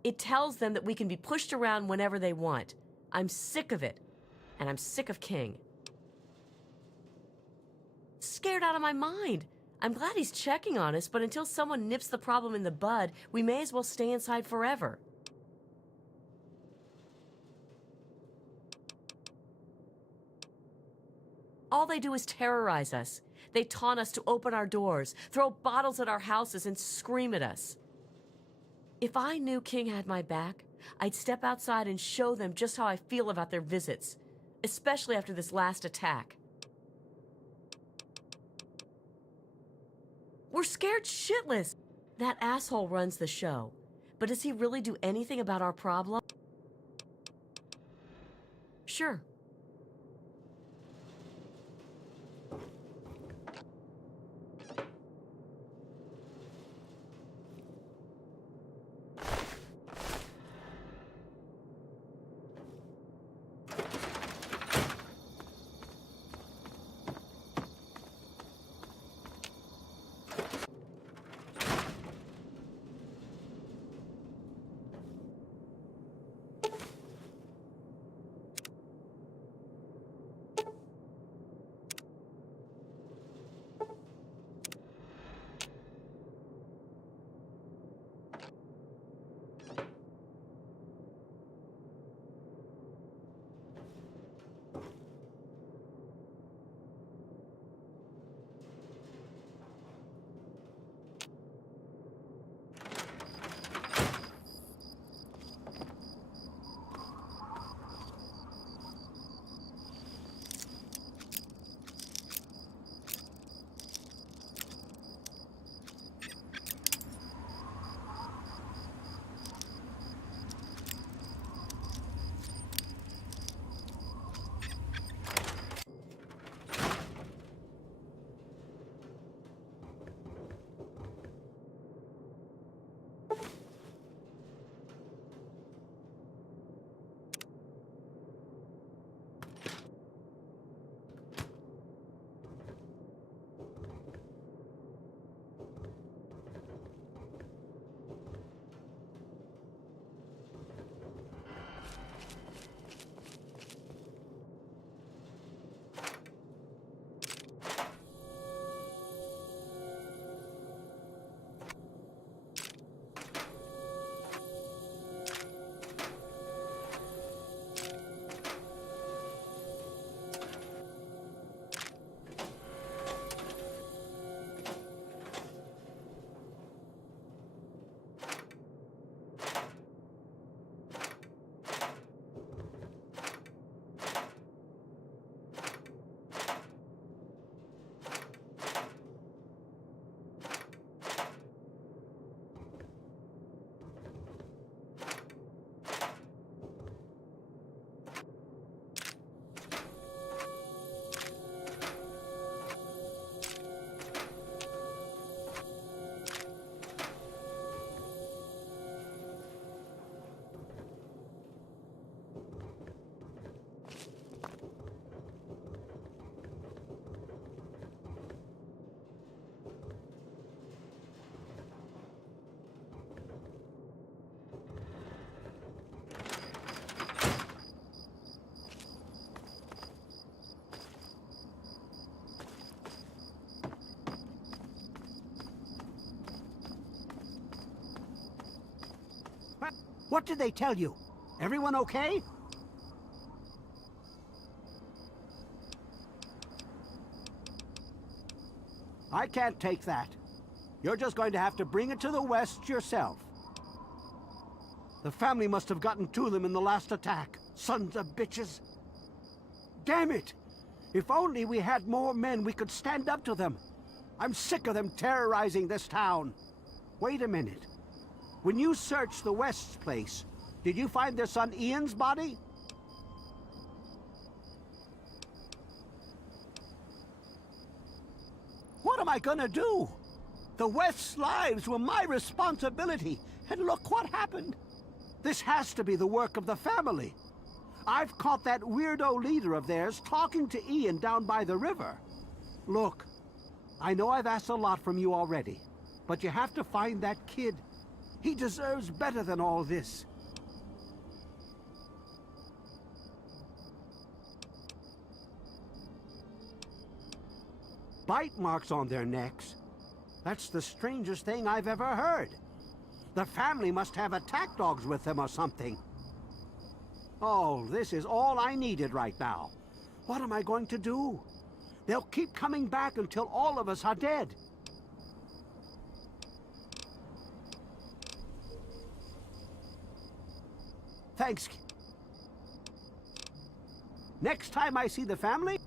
It tells them that we can be pushed around whenever they want. I'm sick of it. And I'm sick of King. Scared out of my mind. I'm glad he's checking on us, but until someone nips the problem in the bud, we may as well stay inside forever. All they do is terrorize us. They taunt us to open our doors, throw bottles at our houses, and scream at us. If I knew King had my back, I'd step outside and show them just how I feel about their visits, especially after this last attack. We're scared shitless. That asshole runs the show. But does he really do anything about our problem? Sure. What did they tell you? Everyone okay? I can't take that. You're just going to have to bring it to the West yourself. The family must have gotten to them in the last attack. Sons of bitches. Damn it! If only we had more men, we could stand up to them. I'm sick of them terrorizing this town. Wait a minute. When you searched the West's place, did you find their son Ian's body? What am I gonna do? The West's lives were my responsibility, and look what happened. This has to be the work of the family. I've caught that weirdo leader of theirs talking to Ian down by the river. Look, I know I've asked a lot from you already, but you have to find that kid. He deserves better than all this. Bite marks on their necks. That's the strangest thing I've ever heard. The family must have attack dogs with them or something. Oh, this is all I needed right now. What am I going to do? They'll keep coming back until all of us are dead. Thanks. Next time I see the family...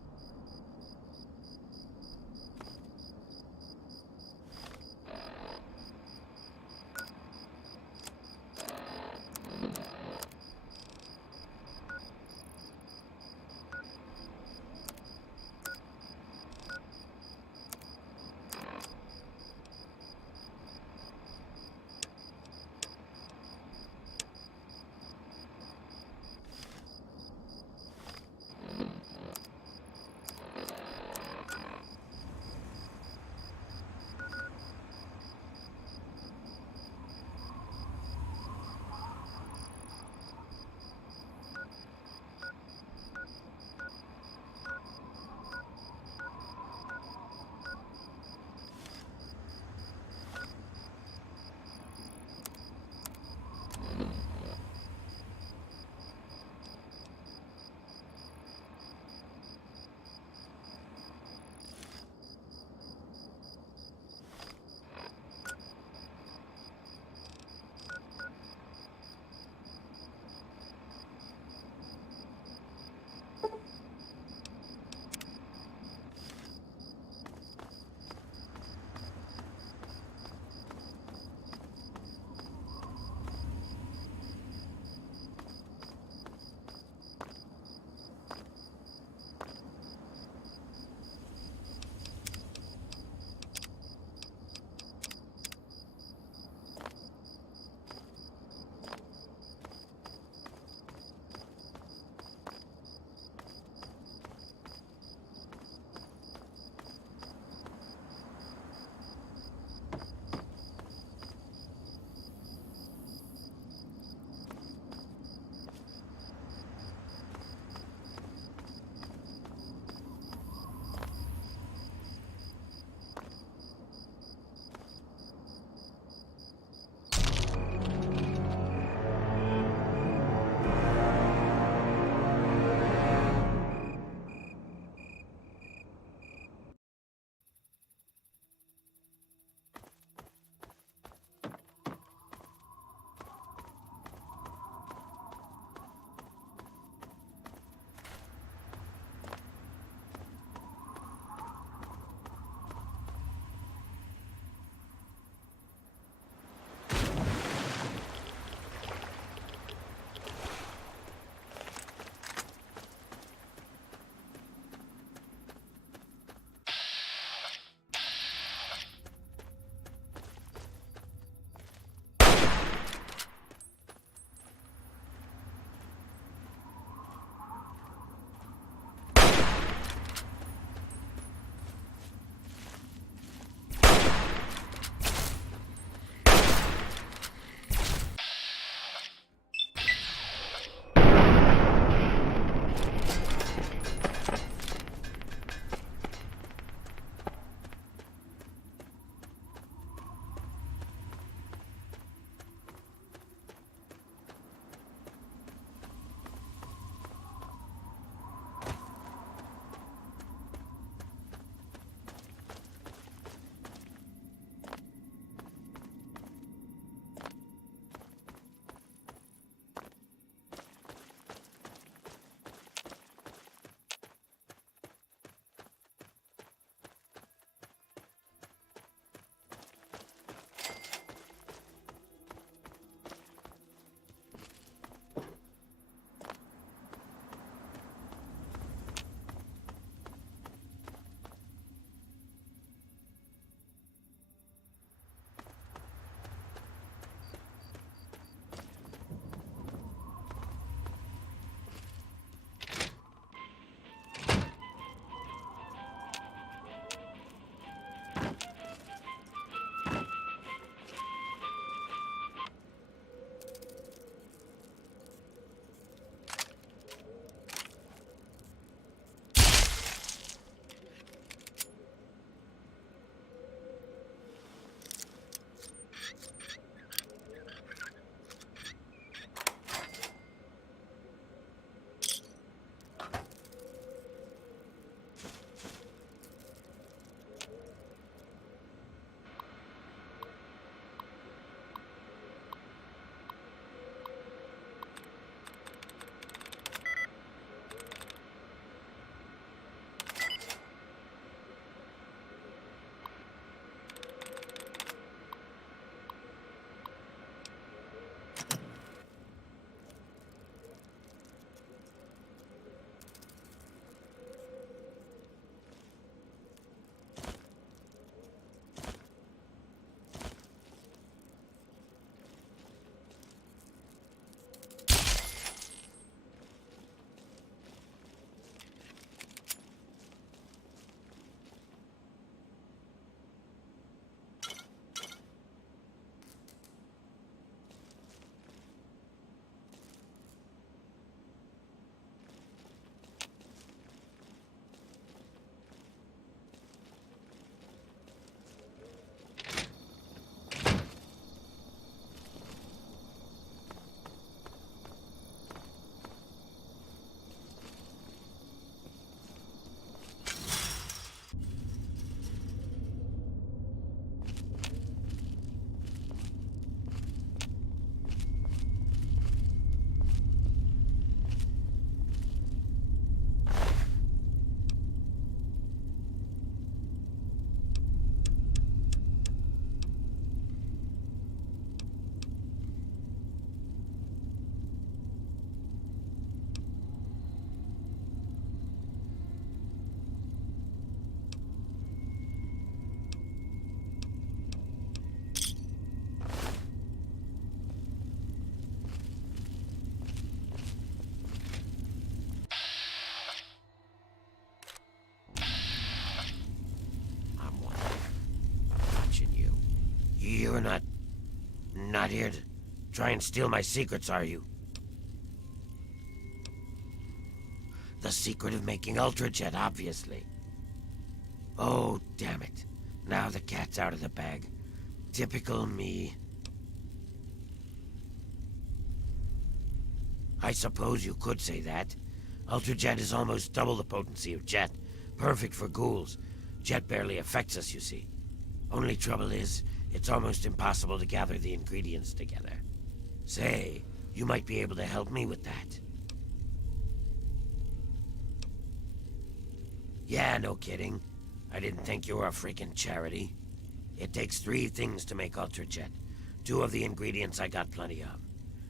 You're not here to try and steal my secrets, are you? The secret of making Ultrajet, obviously. Oh, damn it. Now the cat's out of the bag. Typical me. I suppose you could say that. Ultrajet is almost double the potency of Jet. Perfect for ghouls. Jet barely affects us, you see. Only trouble is, it's almost impossible to gather the ingredients together. Say, you might be able to help me with that. Yeah, no kidding. I didn't think you were a freaking charity. It takes 3 things to make Ultrajet. 2 of the ingredients I got plenty of.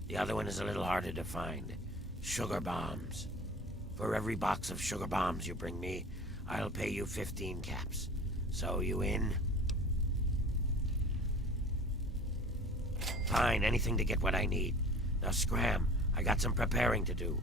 The other one is a little harder to find. Sugar bombs. For every box of sugar bombs you bring me, I'll pay you 15 caps. So, you in? Fine, anything to get what I need. Now scram. I got some preparing to do.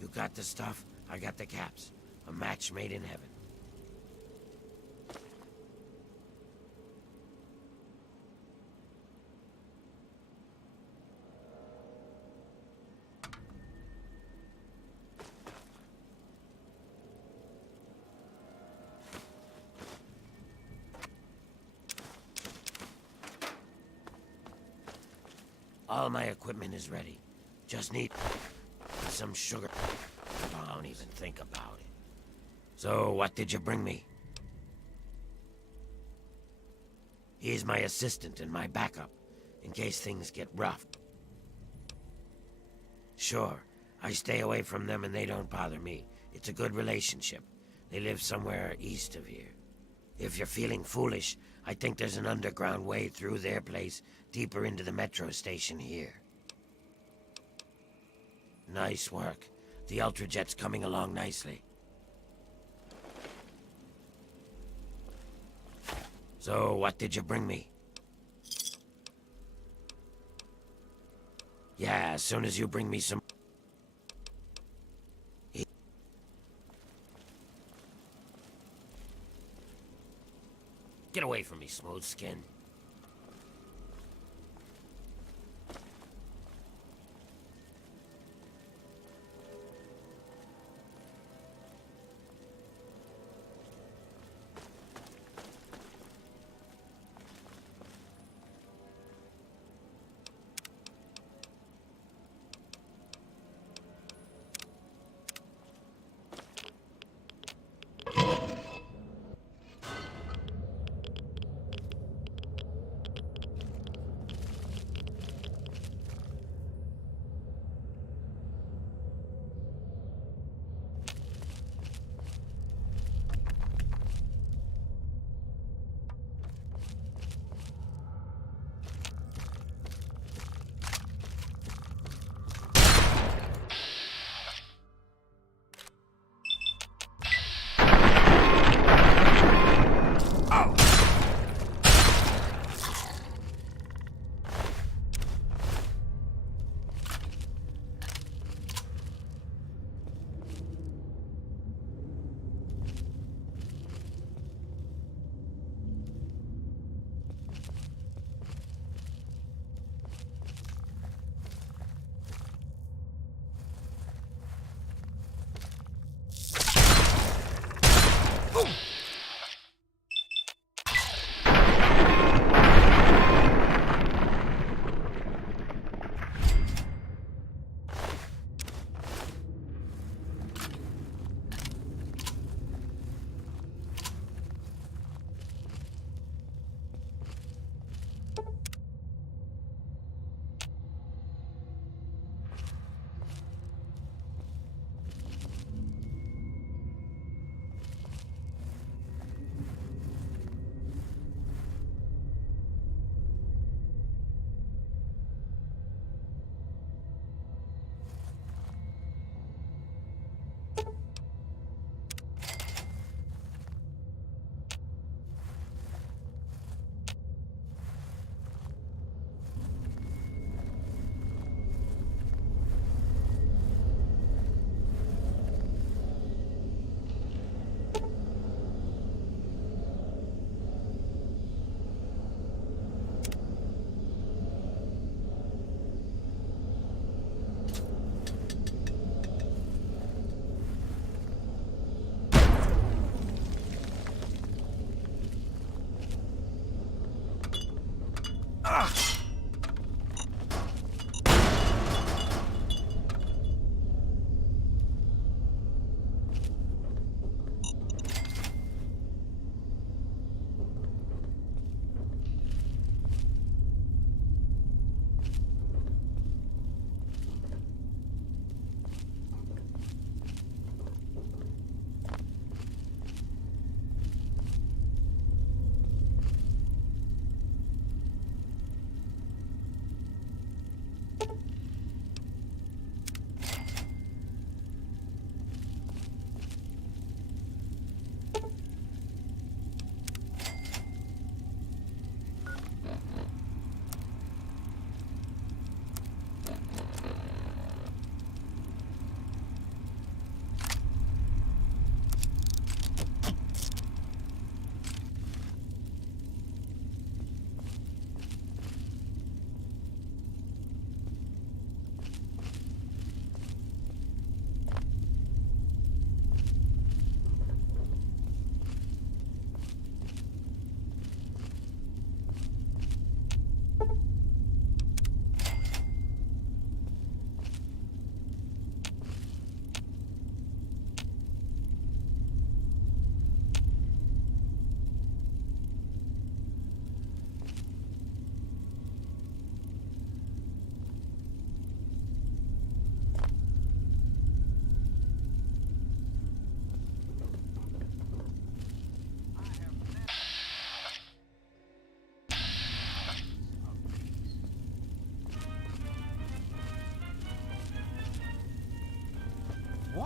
You got the stuff, I got the caps. A match made in heaven. All my equipment is ready. Just need some sugar. Don't even think about it. So, what did you bring me? He's my assistant and my backup, in case things get rough. Sure, I stay away from them and they don't bother me. It's a good relationship. They live somewhere east of here. If you're feeling foolish, I think there's an underground way through their place, deeper into the metro station here. Nice work. The Ultrajet's coming along nicely. So, what did you bring me? Yeah, as soon as you bring me some... Get away from me, smooth skin.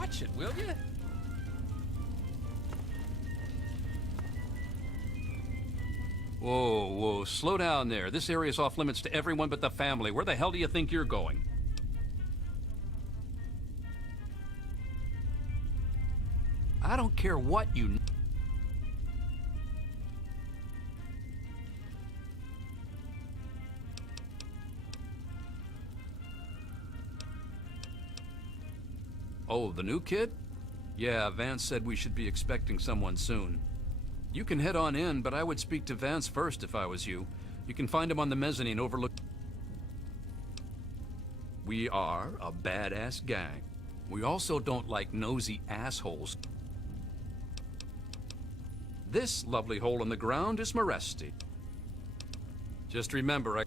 Watch it, will you? Whoa, whoa, slow down there. This area's off limits to everyone but the family. Where the hell do you think you're going? I don't care what you... Oh, the new kid? Yeah, Vance said we should be expecting someone soon. You can head on in, but I would speak to Vance first if I was you. You can find him on the mezzanine overlook... We are a badass gang. We also don't like nosy assholes. This lovely hole in the ground is Maresti. Just remember, I...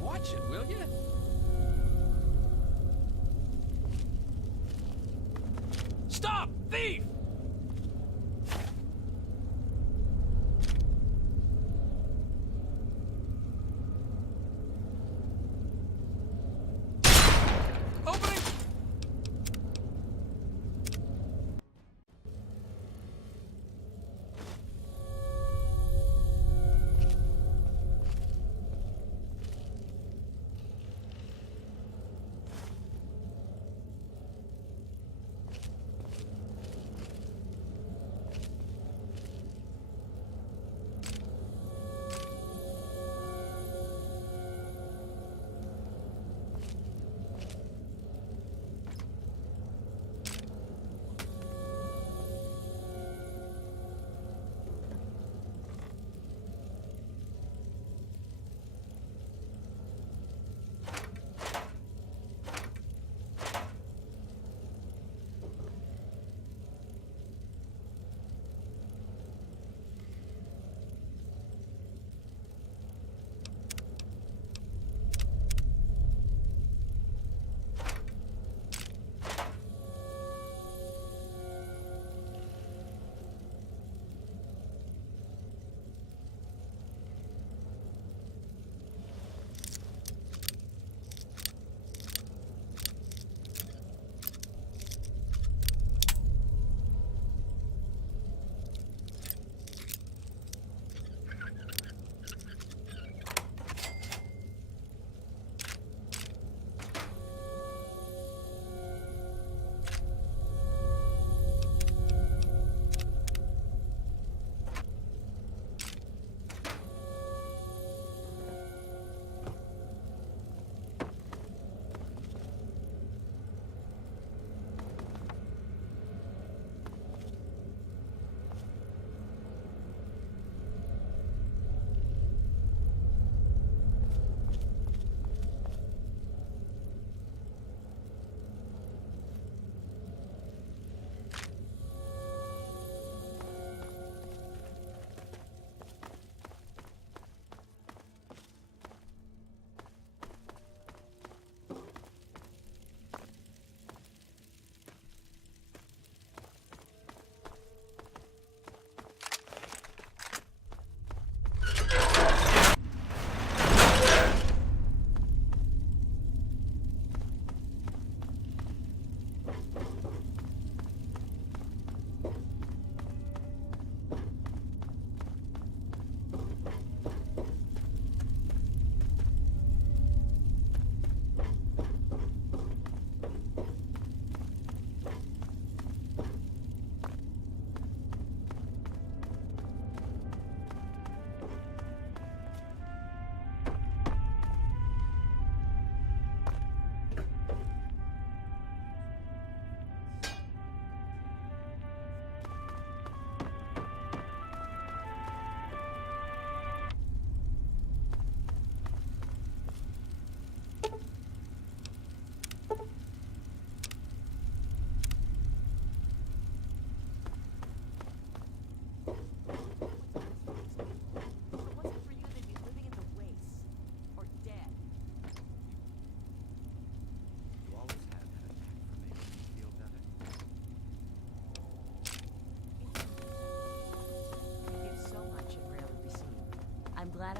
Watch it, will you? Stop! Thief! Opening!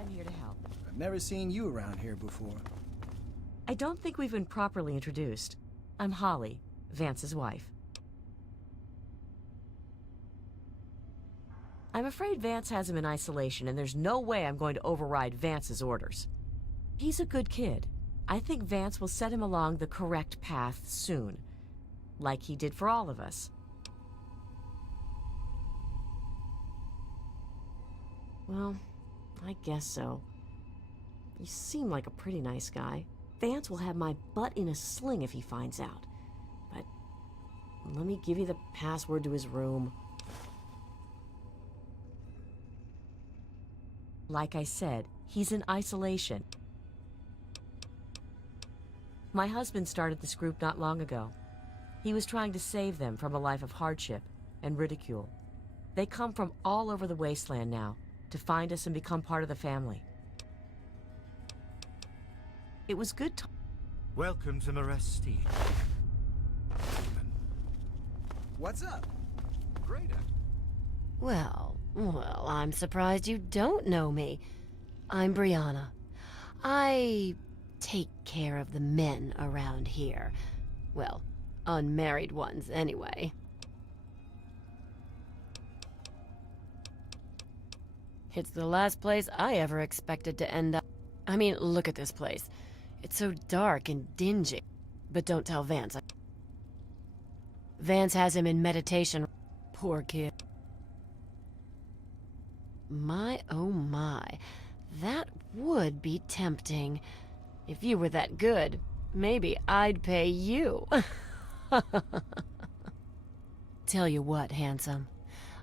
I'm here to help. I've never seen you around here before. I don't think we've been properly introduced. I'm Holly, Vance's wife. I'm afraid Vance has him in isolation, and there's no way I'm going to override Vance's orders. He's a good kid. I think Vance will set him along the correct path soon, like he did for all of us. Well, I guess so. You seem like a pretty nice guy. Vance will have my butt in a sling if he finds out. But let me give you the password to his room. Like I said, he's in isolation. My husband started this group not long ago. He was trying to save them from a life of hardship and ridicule. They come from all over the wasteland now to find us and become part of the family. It was good to— Welcome to Maresti. What's up? Great. Well, I'm surprised you don't know me. I'm Brianna. I take care of the men around here. Well, unmarried ones, anyway. It's the last place I ever expected to end up. I mean, look at this place. It's so dark and dingy. But don't tell Vance. Vance has him in meditation. Poor kid. My, oh my. That would be tempting. If you were that good, maybe I'd pay you. Tell you what, handsome.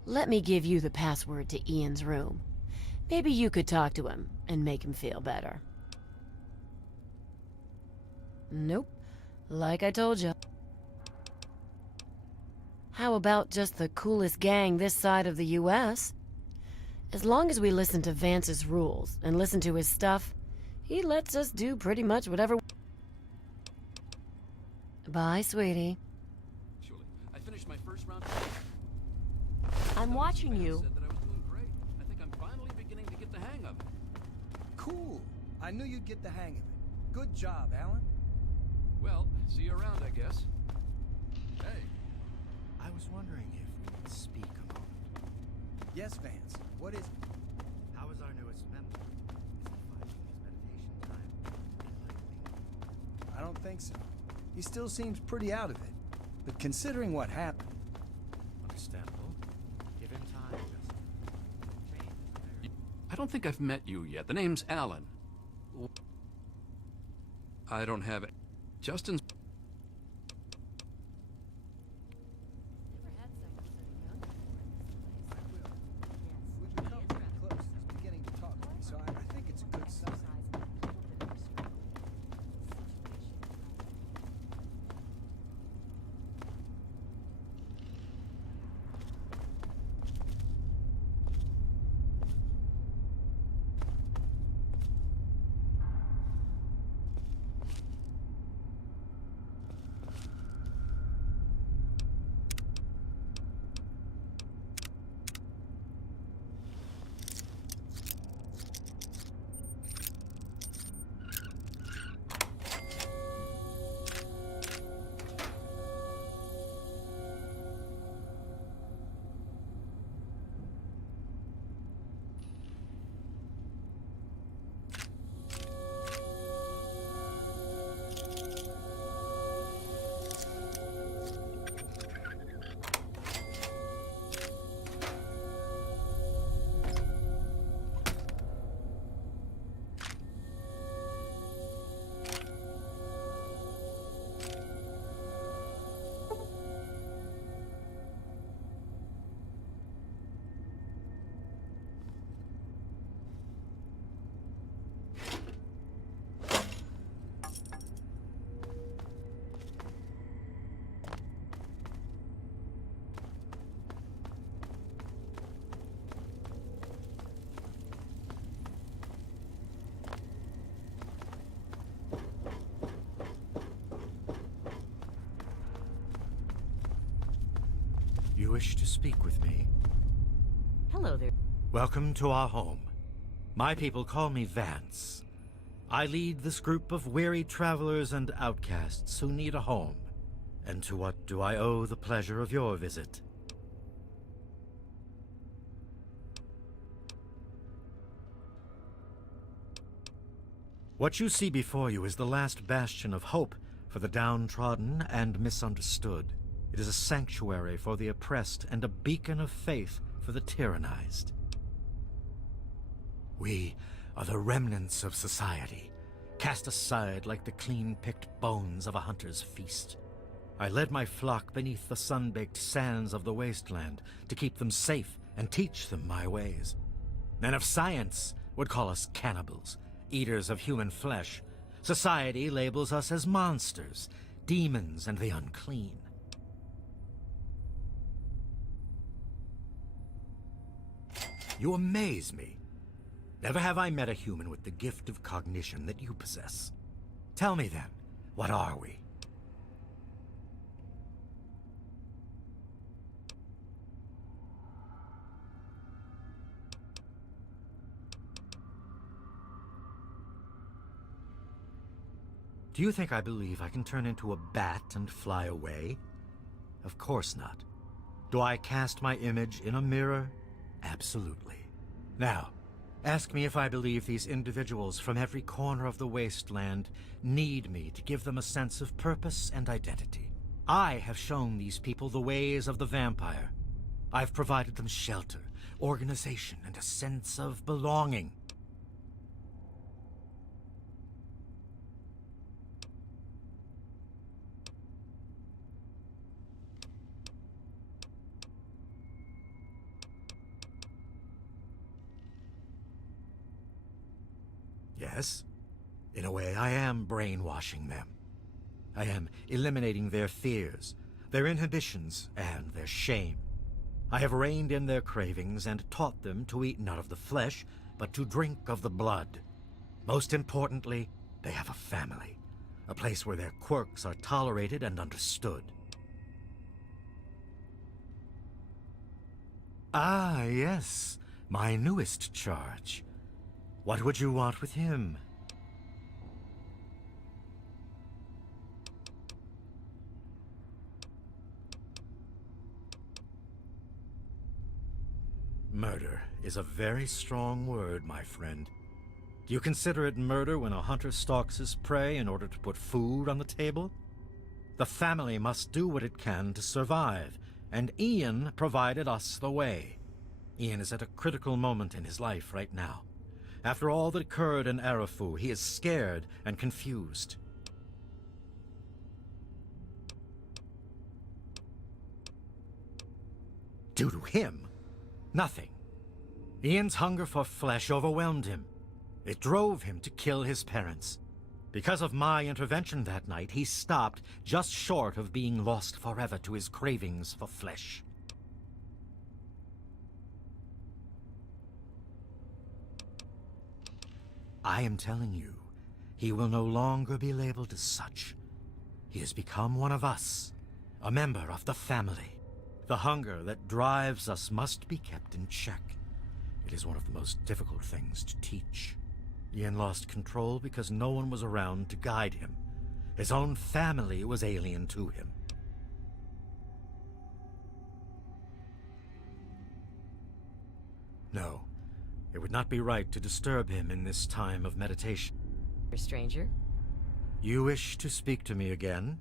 Let me give you the password to Ian's room. Maybe you could talk to him and make him feel better. Nope. Like I told you. How about just the coolest gang this side of the U.S.? As long as we listen to Vance's rules and listen to his stuff, he lets us do pretty much whatever. Bye, sweetie. Surely. I finished my first round. I'm watching you. Said that I was doing great. I think I'm finally beginning to get the hang of it. Cool. I knew you'd get the hang of it. Good job, Alan. Well, see you around, I guess. Hey. I was wondering if we could speak a moment. Yes, Vance. What is it? How is our newest member? Is he finding his meditation time enlightening? I don't think so. He still seems pretty out of it. But considering what happened... Understandable. Give him time, Justin. I don't think I've met you yet. The name's Alan. I don't have it. Justin's... We've come pretty close. He's beginning to talk to me, so I think it's a good sign. You wish to speak with me? Hello there. Welcome to our home. My people call me Vance. I lead this group of weary travelers and outcasts who need a home. And to what do I owe the pleasure of your visit? What you see before you is the last bastion of hope for the downtrodden and misunderstood. It is a sanctuary for the oppressed and a beacon of faith for the tyrannized. We are the remnants of society, cast aside like the clean-picked bones of a hunter's feast. I led my flock beneath the sun-baked sands of the wasteland to keep them safe and teach them my ways. Men of science would call us cannibals, eaters of human flesh. Society labels us as monsters, demons, and the unclean. You amaze me. Never have I met a human with the gift of cognition that you possess. Tell me then, what are we? Do you think I believe I can turn into a bat and fly away? Of course not. Do I cast my image in a mirror? Absolutely. Now, ask me if I believe these individuals from every corner of the wasteland need me to give them a sense of purpose and identity. I have shown these people the ways of the vampire. I've provided them shelter, organization, and a sense of belonging. Yes, in a way I am brainwashing them. I am eliminating their fears, their inhibitions, and their shame. I have reined in their cravings and taught them to eat not of the flesh, but to drink of the blood. Most importantly, they have a family, a place where their quirks are tolerated and understood. Ah, yes, my newest charge. What would you want with him? Murder is a very strong word, my friend. Do you consider it murder when a hunter stalks his prey in order to put food on the table? The family must do what it can to survive, and Ian provided us the way. Ian is at a critical moment in his life right now. After all that occurred in Arafu, he is scared and confused. Due to him? Nothing. Ian's hunger for flesh overwhelmed him. It drove him to kill his parents. Because of my intervention that night, he stopped just short of being lost forever to his cravings for flesh. I am telling you, he will no longer be labeled as such. He has become one of us, a member of the family. The hunger that drives us must be kept in check. It is one of the most difficult things to teach. Ian lost control because no one was around to guide him. His own family was alien to him. No. It would not be right to disturb him in this time of meditation. Stranger? You wish to speak to me again?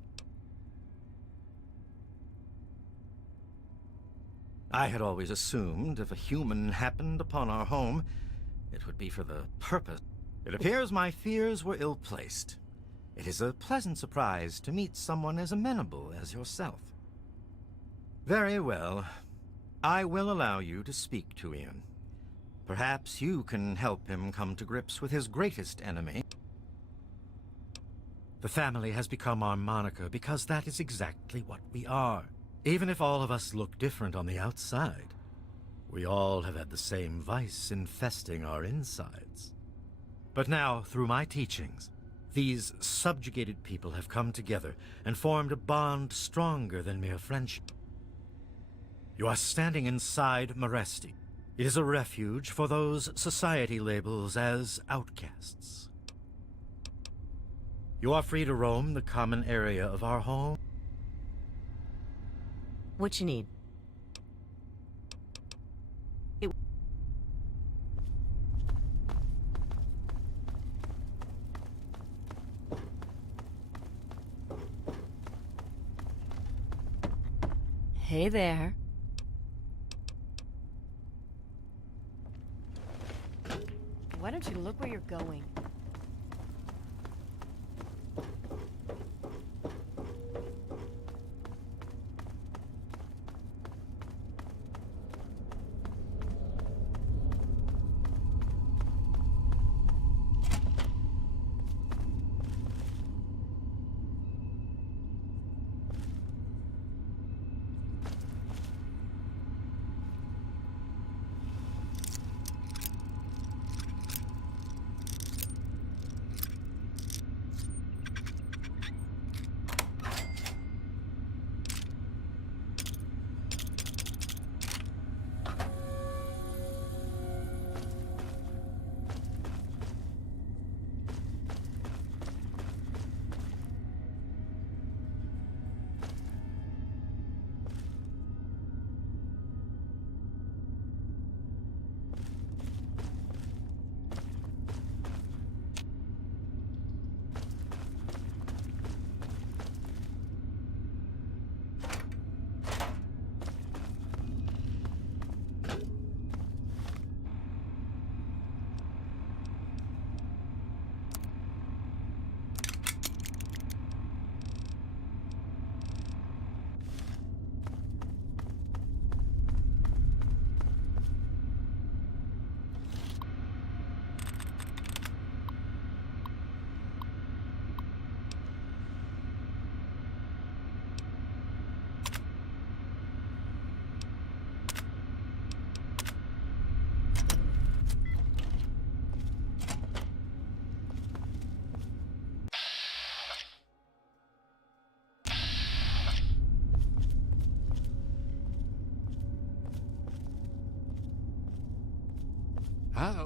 I had always assumed if a human happened upon our home, it would be for the purpose. It appears my fears were ill-placed. It is a pleasant surprise to meet someone as amenable as yourself. Very well. I will allow you to speak to Ian. Perhaps you can help him come to grips with his greatest enemy. The family has become our moniker because that is exactly what we are. Even if all of us look different on the outside, we all have had the same vice infesting our insides. But now, through my teachings, these subjugated people have come together and formed a bond stronger than mere friendship. You are standing inside Meresti. It is a refuge for those society labels as outcasts. You are free to roam the common area of our home. What you need? Hey there. Why don't you look where you're going?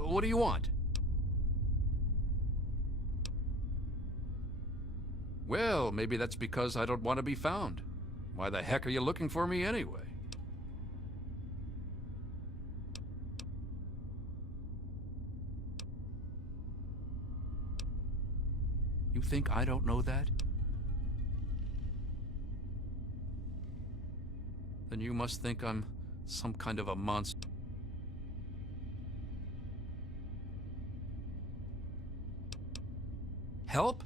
What do you want? Well, maybe that's because I don't want to be found. Why the heck are you looking for me anyway? You think I don't know that? Then you must think I'm some kind of a monster. Help?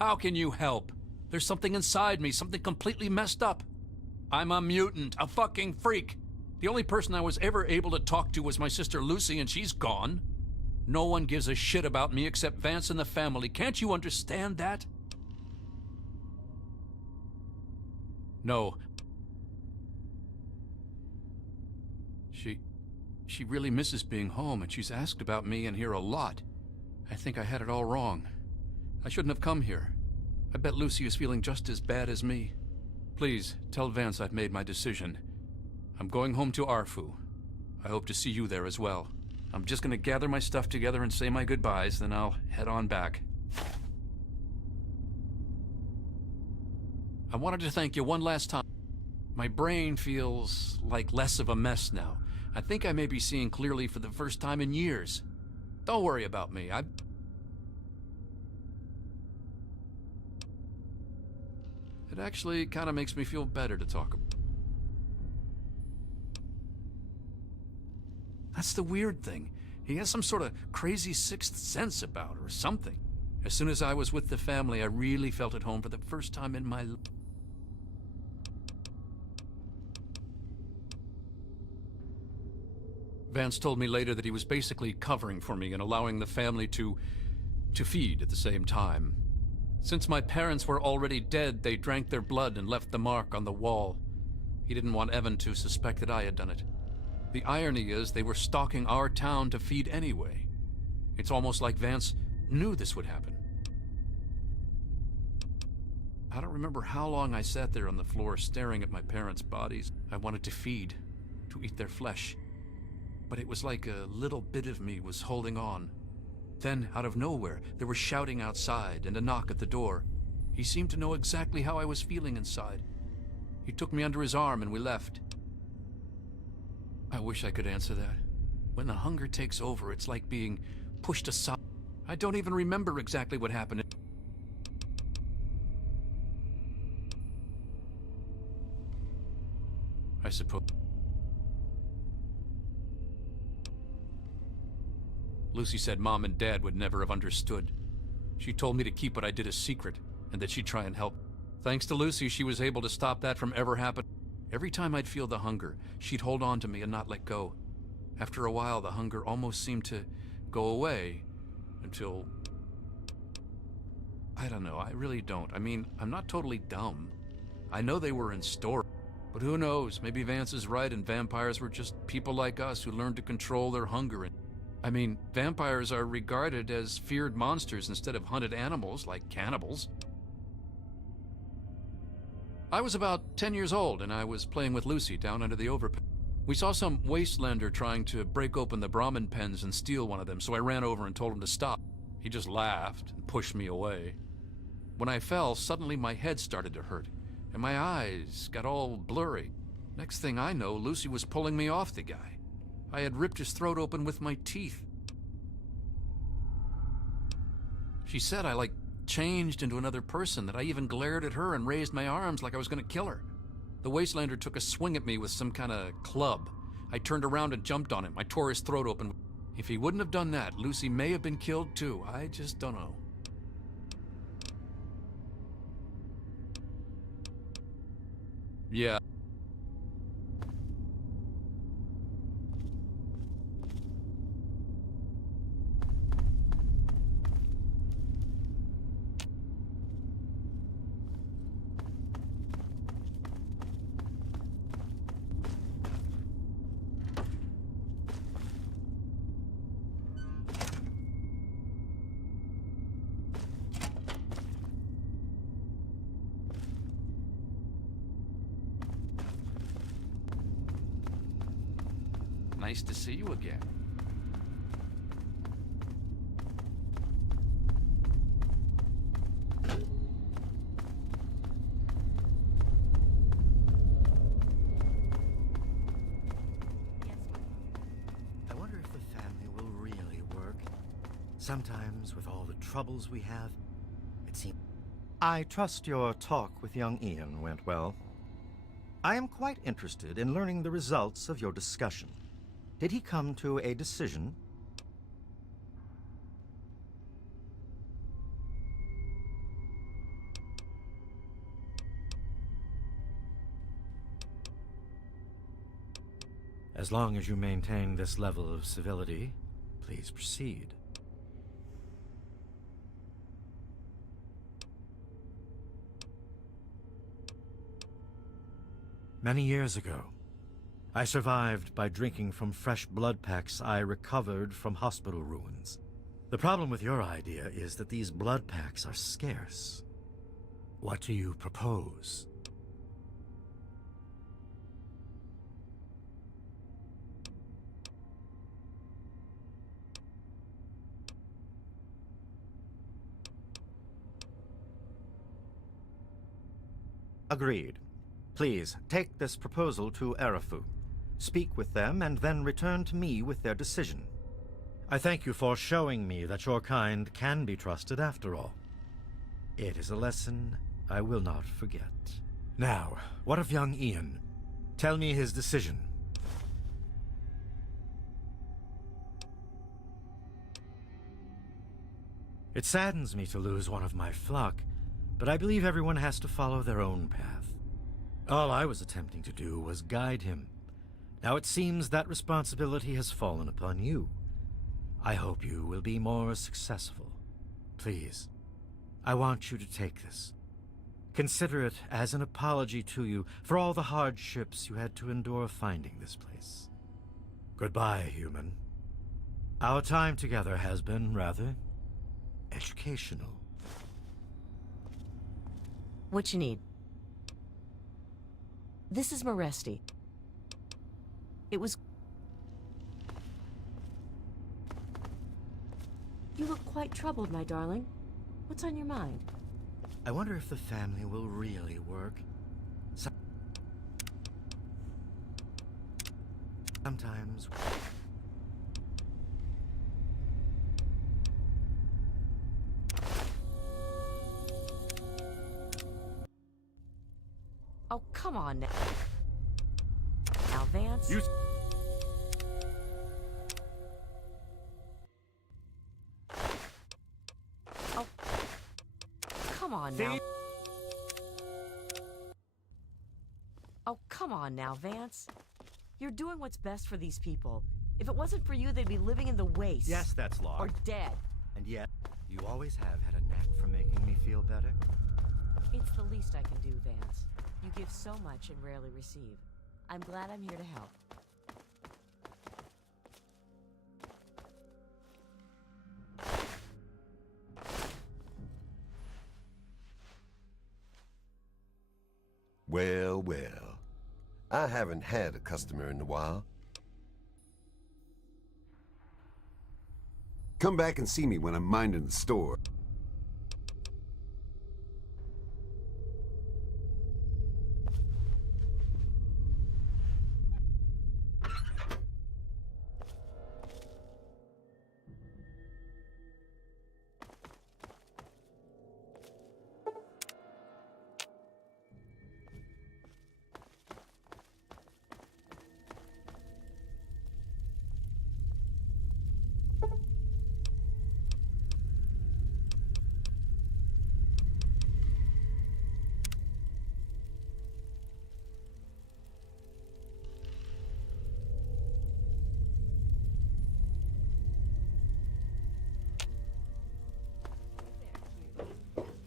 How can you help? There's something inside me, something completely messed up. I'm a mutant, a fucking freak. The only person I was ever able to talk to was my sister Lucy, and she's gone. No one gives a shit about me except Vance and the family. Can't you understand that? No. She really misses being home, and she's asked about me in here a lot. I think I had it all wrong. I shouldn't have come here. I bet Lucy is feeling just as bad as me. Please, tell Vance I've made my decision. I'm going home to Arfu. I hope to see you there as well. I'm just gonna gather my stuff together and say my goodbyes, then I'll head on back. I wanted to thank you one last time. My brain feels like less of a mess now. I think I may be seeing clearly for the first time in years. Don't worry about me. It actually kind of makes me feel better to talk about. That's the weird thing. He has some sort of crazy sixth sense about her or something. As soon as I was with the family, I really felt at home for the first time in my life. Vance told me later that he was basically covering for me and allowing the family to feed at the same time. Since my parents were already dead, they drank their blood and left the mark on the wall. He didn't want Evan to suspect that I had done it. The irony is they were stalking our town to feed anyway. It's almost like Vance knew this would happen. I don't remember how long I sat there on the floor staring at my parents' bodies. I wanted to feed, to eat their flesh. but it was like a little bit of me was holding on. Then, out of nowhere, there was shouting outside and a knock at the door. He seemed to know exactly how I was feeling inside. He took me under his arm and we left. I wish I could answer that. When the hunger takes over, it's like being pushed aside. I don't even remember exactly what happened. I suppose. Lucy said Mom and Dad would never have understood. She told me to keep what I did a secret, and that she'd try and help. Thanks to Lucy, she was able to stop that from ever happening. Every time I'd feel the hunger, she'd hold on to me and not let go. After a while, the hunger almost seemed to go away, until... I don't know, I really don't. I mean, I'm not totally dumb. I know they were in store, but who knows? Maybe Vance is right and vampires were just people like us who learned to control their hunger. I mean, vampires are regarded as feared monsters instead of hunted animals like cannibals. I was about 10 years old and I was playing with Lucy down under the overpass. We saw some wastelander trying to break open the Brahmin pens and steal one of them, so I ran over and told him to stop. He just laughed and pushed me away. When I fell, suddenly my head started to hurt, and my eyes got all blurry. Next thing I know, Lucy was pulling me off the guy. I had ripped his throat open with my teeth. She said I, changed into another person, that I even glared at her and raised my arms like I was going to kill her. The wastelander took a swing at me with some kind of club. I turned around and jumped on him. I tore his throat open. If he wouldn't have done that, Lucy may have been killed too. I just don't know. Yeah. Nice to see you again. I wonder if the family will really work. Sometimes, with all the troubles we have, it seems... I trust your talk with young Ian went well. I am quite interested in learning the results of your discussion. Did he come to a decision? As long as you maintain this level of civility, please proceed. Many years ago, I survived by drinking from fresh blood packs I recovered from hospital ruins. The problem with your idea is that these blood packs are scarce. What do you propose? Agreed. Please, take this proposal to Arafu. Speak with them, and then return to me with their decision. I thank you for showing me that your kind can be trusted after all. It is a lesson I will not forget. Now, what of young Ian? Tell me his decision. It saddens me to lose one of my flock, but I believe everyone has to follow their own path. All I was attempting to do was guide him. Now it seems that responsibility has fallen upon you. I hope you will be more successful. Please, I want you to take this. Consider it as an apology to you for all the hardships you had to endure finding this place. Goodbye, human. Our time together has been rather educational. What you need? This is Maresti. It was... You look quite troubled, my darling. What's on your mind? I wonder if the family will really work. Sometimes... Oh, come on now. Now, Vance. You... Oh, come on now. Oh, come on now, Vance. You're doing what's best for these people. If it wasn't for you, they'd be living in the waste. Yes, that's Or logged. dead. And yet, you always have had a knack for making me feel better. It's the least I can do, Vance. You give so much and rarely receive. I'm glad I'm here to help. Well, well. I haven't had a customer in a while. Come back and see me when I'm minding the store.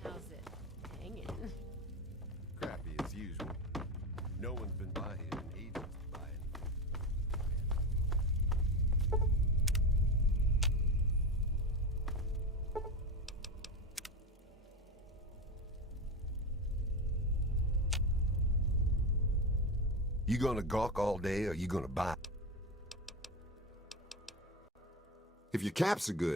How's it hanging? Crappy as usual. No one's been by here in ages to buy anything. You gonna gawk all day or you gonna buy? If your caps are good,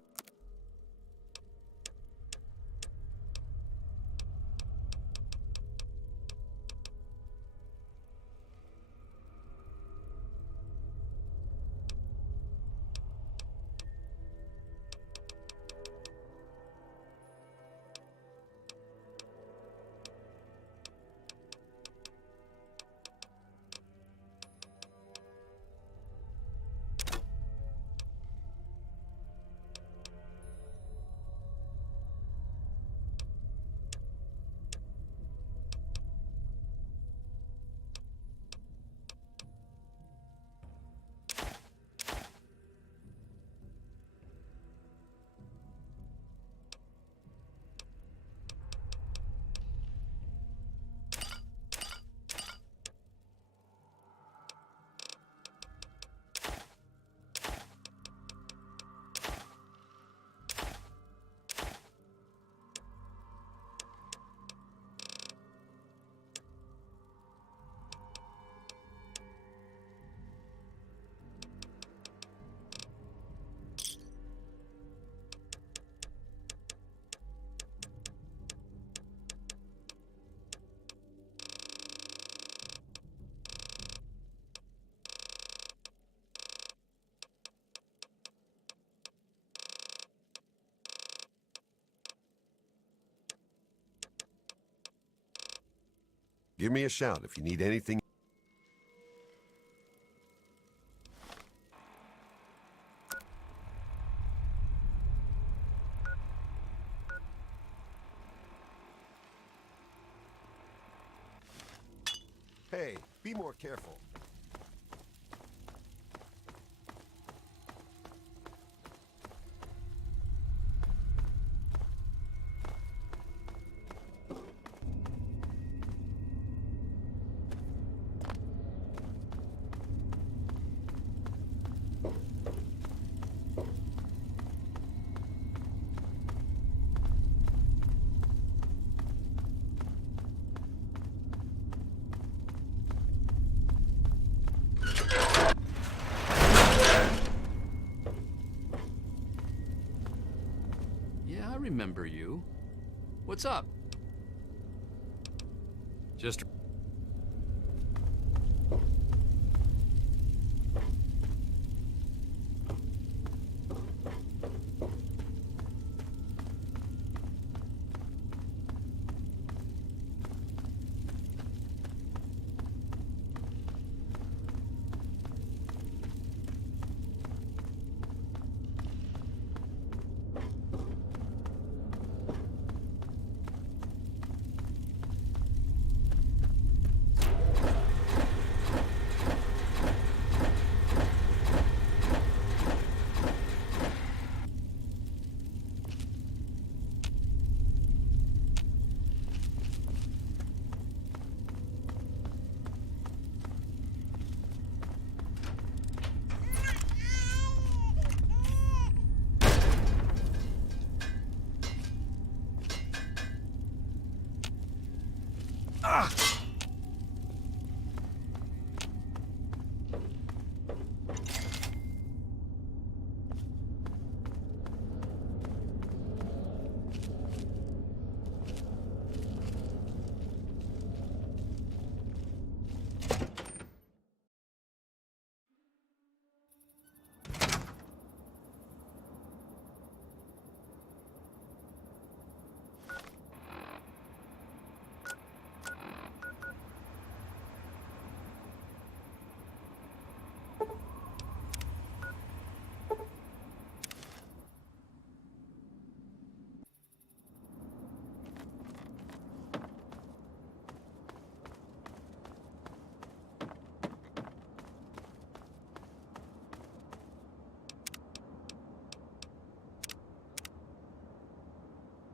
give me a shout if you need anything. Hey, be more careful. remember you. What's up? Just...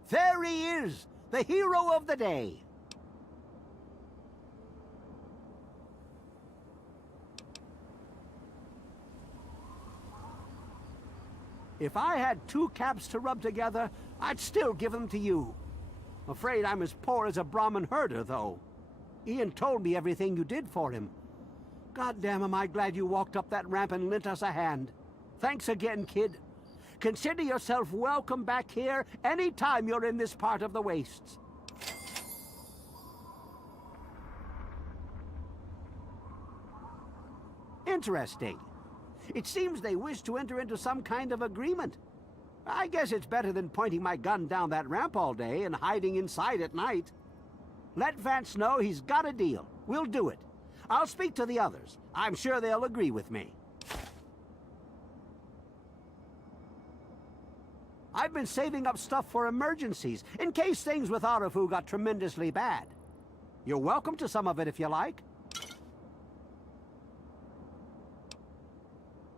There he is, the hero of the day. If I had 2 caps to rub together, I'd still give them to you. Afraid I'm as poor as a Brahmin herder, though. Ian told me everything you did for him. Goddamn, am I glad you walked up that ramp and lent us a hand. Thanks again, kid. Consider yourself welcome back here any time you're in this part of the wastes. Interesting. It seems they wish to enter into some kind of agreement. I guess it's better than pointing my gun down that ramp all day and hiding inside at night. Let Vance know he's got a deal. We'll do it. I'll speak to the others. I'm sure they'll agree with me. I've been saving up stuff for emergencies, in case things with Arafu got tremendously bad. You're welcome to some of it if you like.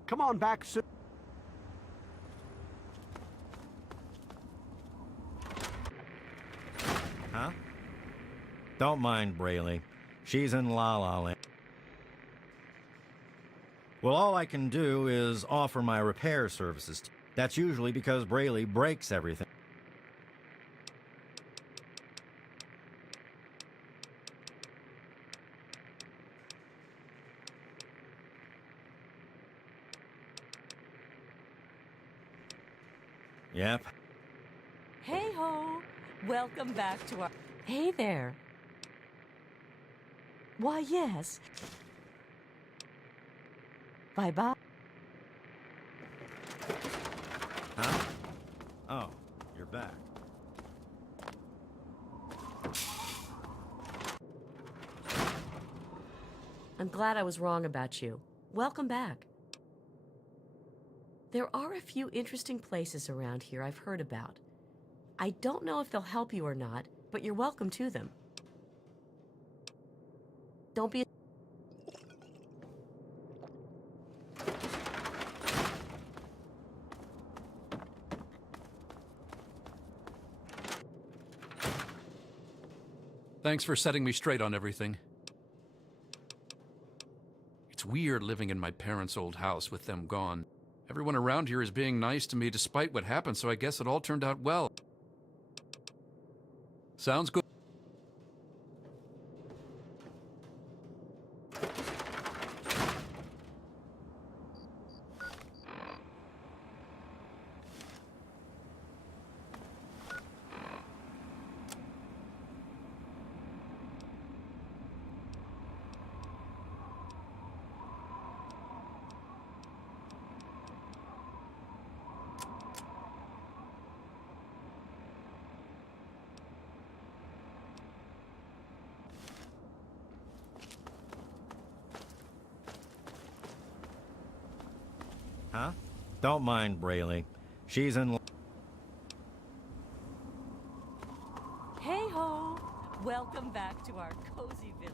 Come on back soon. Huh? Don't mind Brayley. She's in La La Land. Well, all I can do is offer my repair services. That's usually because Brayley breaks everything. Yep. Hey ho! Welcome back to our... Hey there. Why, yes. Bye-bye. Huh? Oh, you're back. I'm glad I was wrong about you. Welcome back. There are a few interesting places around here I've heard about. I don't know if they'll help you or not, but you're welcome to them. Don't be... Thanks for setting me straight on everything. It's weird living in my parents' old house with them gone. Everyone around here is being nice to me despite what happened, so I guess it all turned out well. Sounds good. Huh? Don't mind Braylee. She's in... Hey ho! Welcome back to our cozy village.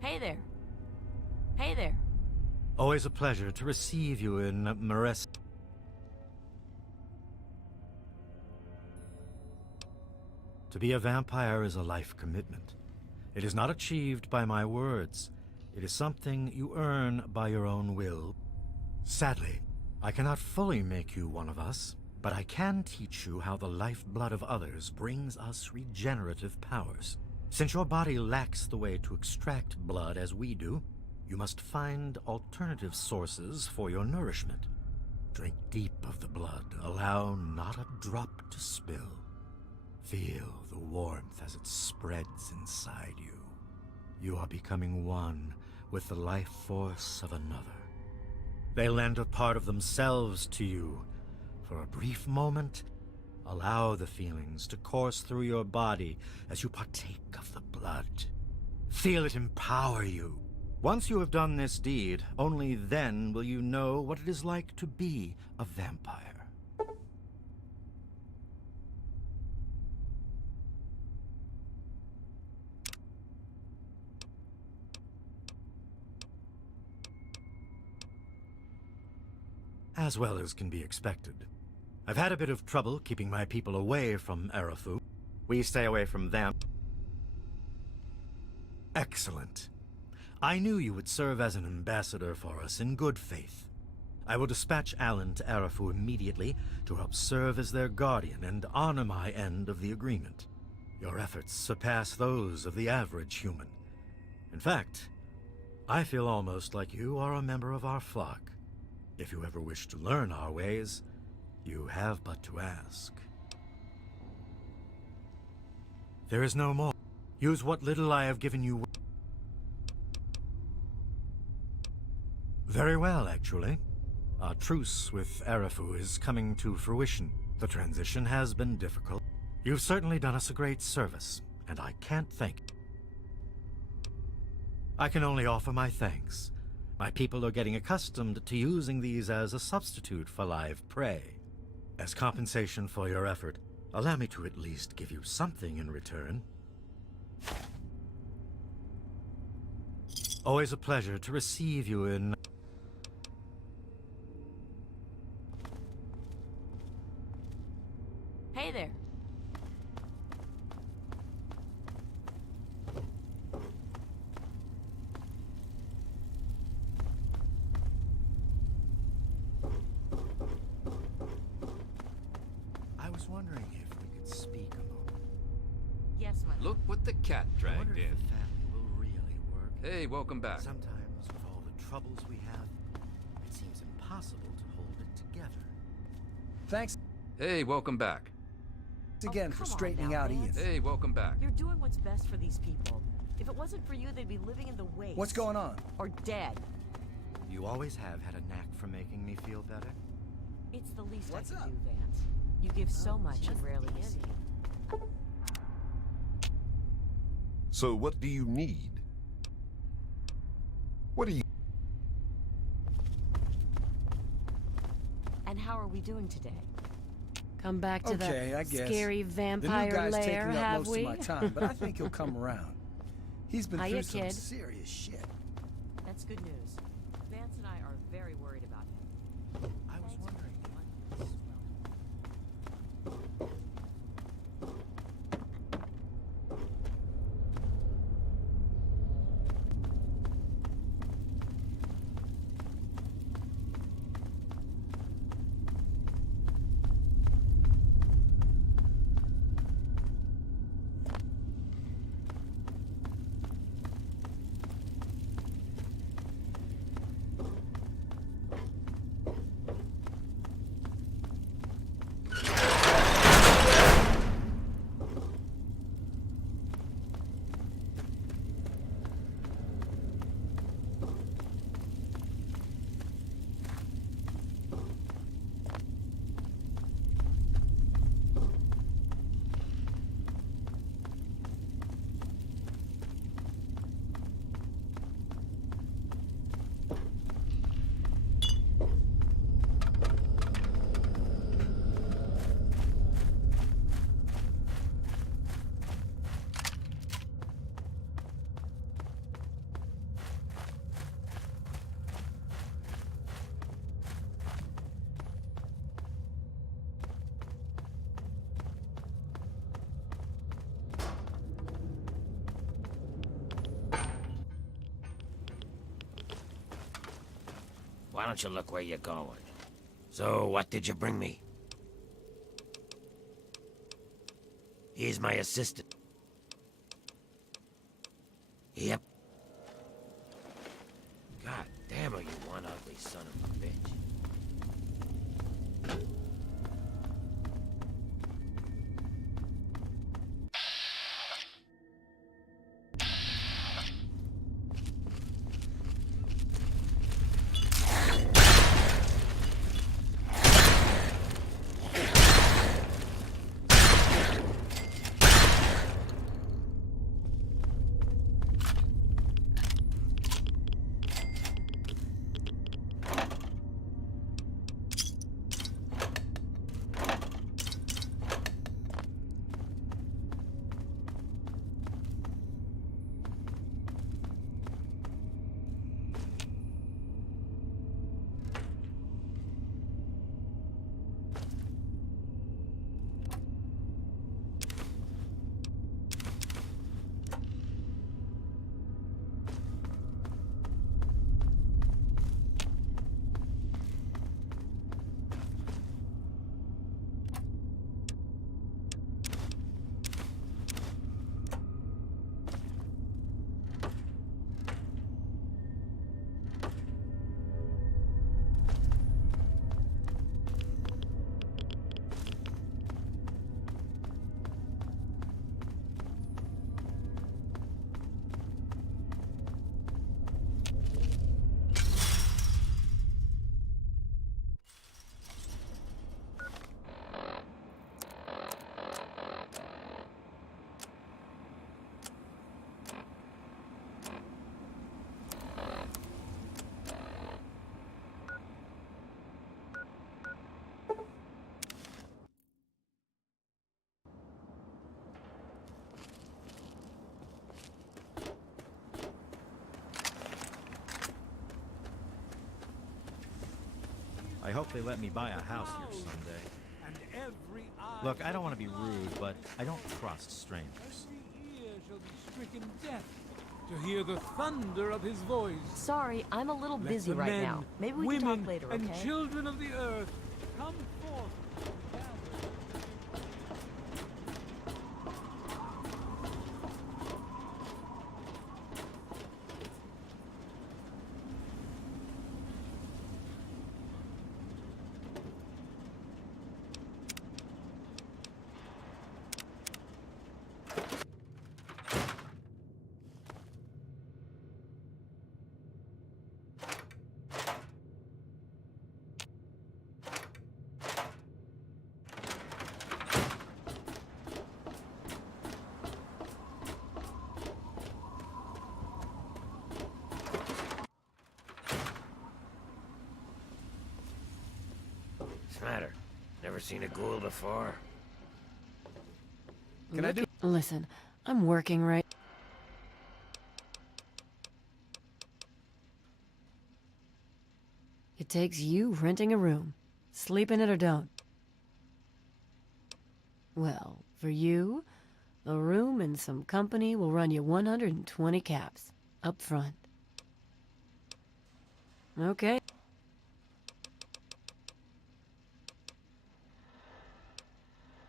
Hey there. Hey there. Always a pleasure to receive you in Mares. To be a vampire is a life commitment. It is not achieved by my words. It is something you earn by your own will. Sadly, I cannot fully make you one of us, but I can teach you how the lifeblood of others brings us regenerative powers. Since your body lacks the way to extract blood as we do, you must find alternative sources for your nourishment. Drink deep of the blood, allow not a drop to spill. Feel the warmth as it spreads inside you. You are becoming one with the life force of another. They lend a part of themselves to you. For a brief moment, allow the feelings to course through your body as you partake of the blood. Feel it empower you. Once you have done this deed, only then will you know what it is like to be a vampire. As well as can be expected. I've had a bit of trouble keeping my people away from Arafu. We stay away from them. Excellent. I knew you would serve as an ambassador for us in good faith. I will dispatch Alan to Arafu immediately to help serve as their guardian and honor my end of the agreement. Your efforts surpass those of the average human. In fact, I feel almost like you are a member of our flock. If you ever wish to learn our ways, you have but to ask. There is no more. Use what little I have given you. Very well, actually. Our truce with Arafu is coming to fruition. The transition has been difficult. You've certainly done us a great service, and I can't thank you. I can only offer my thanks. My people are getting accustomed to using these as a substitute for live prey. As compensation for your effort, allow me to at least give you something in return. Always a pleasure to receive you in... Hey there. I was wondering if we could speak a moment. Yes, my Look what the cat I dragged wonder if in. the family will really work. Hey, welcome back. Sometimes, with all the troubles we have, it seems impossible to hold it together. Thanks Hey, welcome back. again for come on straightening now, out Vance. Ian. Hey, welcome back. You're doing what's best for these people. If it wasn't for you, they'd be living in the waste. What's going on? Or dead. You always have had a knack for making me feel better. It's the least What's I can up? do, Vance. You give so much and rarely receive. So what do you need? What do you... And how are we doing today? Come back to Okay, I the guess. scary The vampire new guy's lair, taking up have most we? of my time, but I think he'll come around. He's been Hiya, through some kid. serious shit. That's good news. Vance and I are very worried about him. I was wondering Why don't you look where you're going? So, what did you bring me? He's my assistant. Yep. God damn it, you one ugly son of a bitch. I hope they let me buy a house here someday. And every eye Look, I don't want to be rude, but I don't trust strangers. every ear shall be stricken deaf to hear the thunder of his voice. Sorry, I'm a little Let busy the right men, now. Maybe we women, can talk later, and okay? children of the earth come forth together. What's the matter? Never seen a ghoul before? Can I do? Listen, I'm working right. It takes you renting a room. Sleep in it or don't. Well, for you, a room and some company will run you 120 caps. Up front. Okay.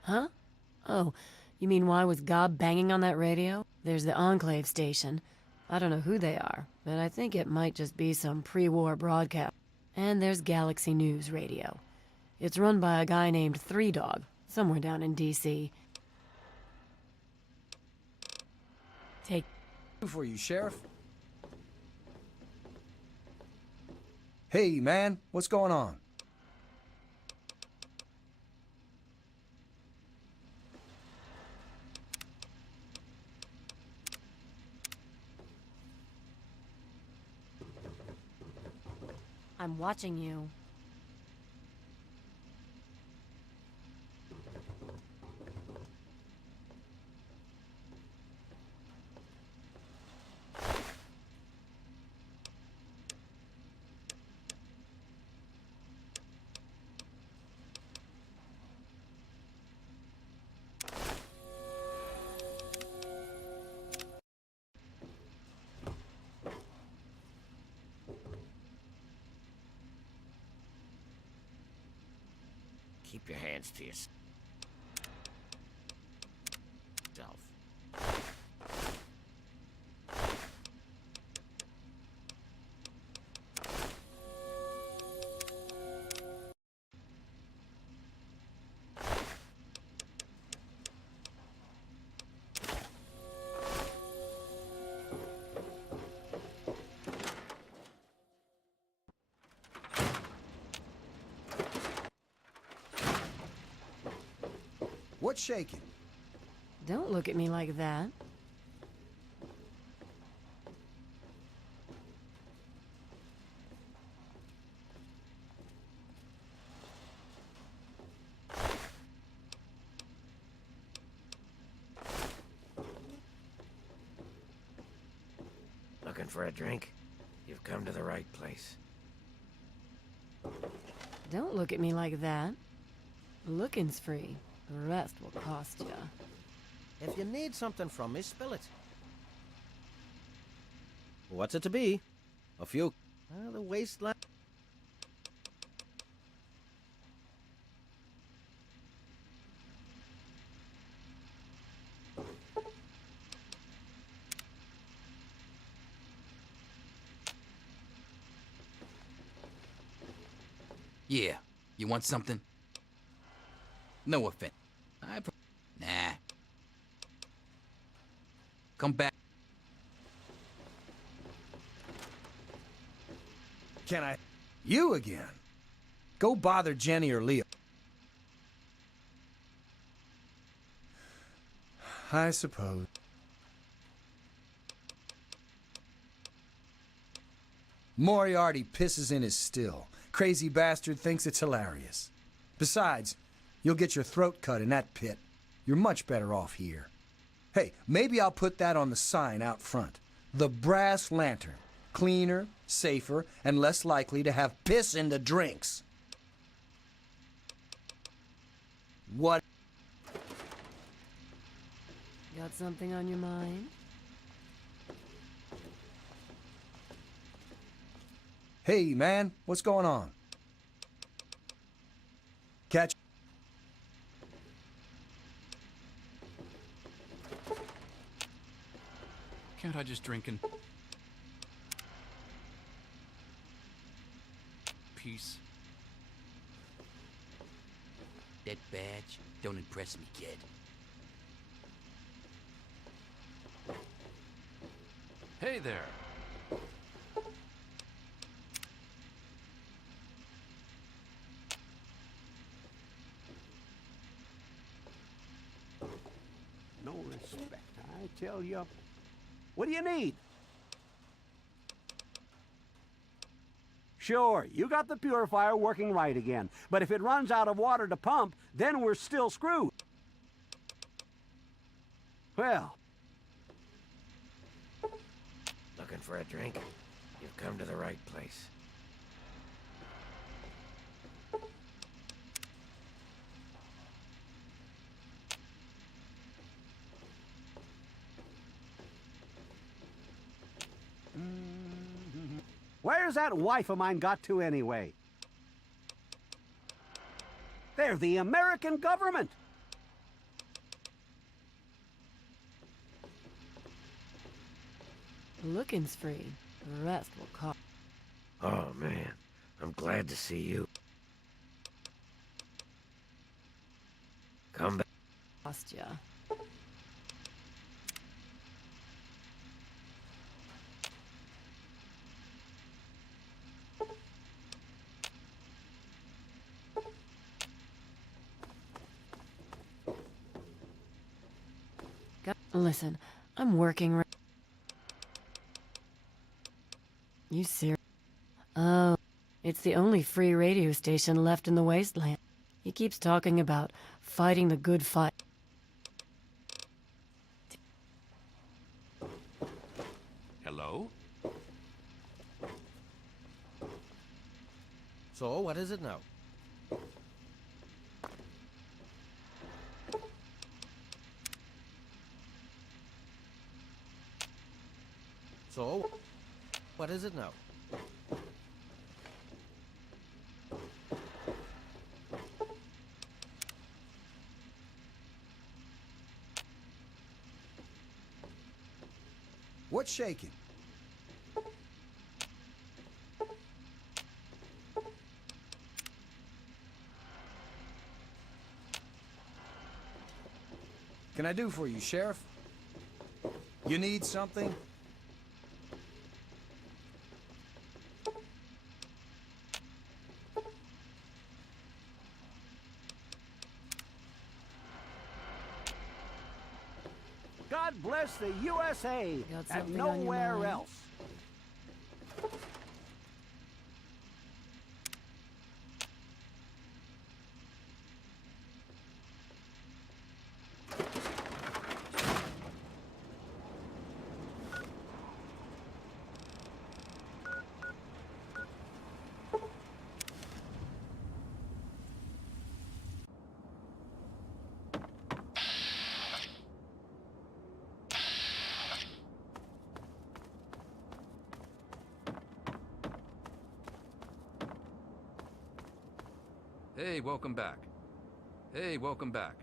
Huh? Oh, you mean why was Gob banging on that radio? There's the Enclave station. I don't know who they are, but I think it might just be some pre-war broadcast. And there's Galaxy News Radio. It's run by a guy named Three Dog, somewhere down in D.C. Take For you, Sheriff. Hey, man, what's going on? I'm watching you. Keep your hands to yourself. What's shaking? Don't look at me like that. Looking for a drink? You've come to the right place. Don't look at me like that. Looking's free. The rest will cost ya. If you need something from me, spill it. What's it to be? A few... the wasteland... Yeah, you want something? No offense. Nah. Come back. Can I... You again? Go bother Jenny or Leo. I suppose. Moriarty pisses in his still. Crazy bastard thinks it's hilarious. Besides, you'll get your throat cut in that pit. You're much better off here. Hey, maybe I'll put that on the sign out front. The Brass Lantern. Cleaner, safer, and less likely to have piss in the drinks. What? Got something on your mind? Hey, man, what's going on? Catch. Can't I just drink in peace? That badge don't impress me, kid. Hey there. No respect, I tell you. What do you need? Sure, you got the purifier working right again. But if it runs out of water to pump, then we're still screwed. Well. Looking for a drink? You've come to the right place. Where's that wife of mine got to anyway? They're the American government. Looking's free. The rest will cost. Oh, man. I'm glad to see you. Come back. Cost ya. Listen, I'm working. You serious? Oh, it's the only free radio station left in the wasteland. He keeps talking about fighting the good fight. Hello? So, what is it now? So, what is it now? What's shaking? Can I do for you, Sheriff? You need something? God bless the USA Got and something on your nowhere mind? else. Hey, welcome back. Hey, welcome back.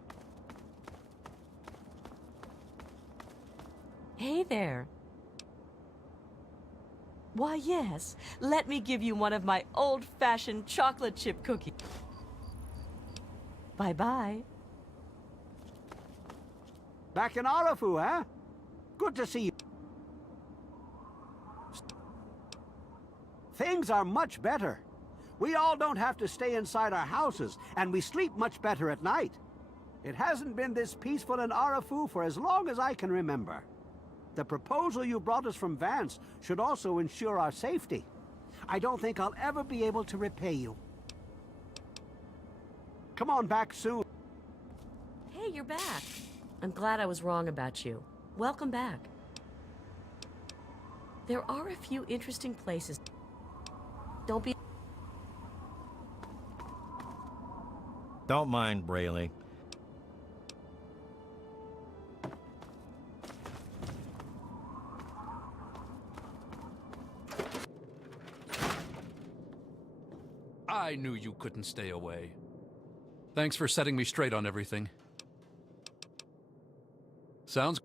Hey there. Why, yes. Let me give you one of my old-fashioned chocolate chip cookies. Bye-bye. Back in Arafu, huh? Good to see you. Things are much better. We all don't have to stay inside our houses, and we sleep much better at night. It hasn't been this peaceful in Arafu for as long as I can remember. The proposal you brought us from Vance should also ensure our safety. I don't think I'll ever be able to repay you. Come on back soon. Hey, you're back. I'm glad I was wrong about you. Welcome back. There are a few interesting places. Don't be... Don't mind Brayley. I knew you couldn't stay away. Thanks for setting me straight on everything. Sounds...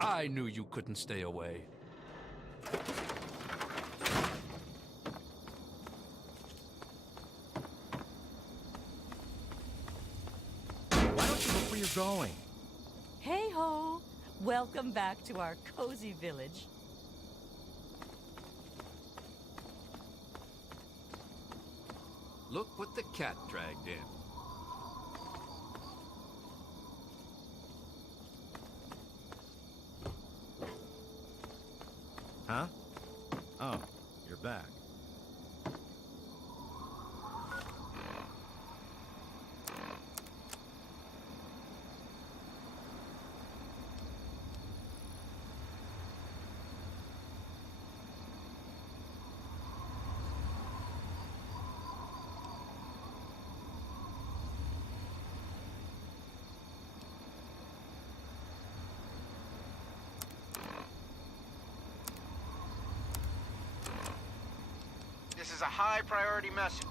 I knew you couldn't stay away. Why don't you look where you're going? Hey ho! Welcome back to our cozy village. Look what the cat dragged in. Huh? Oh, you're back. This is a high-priority message.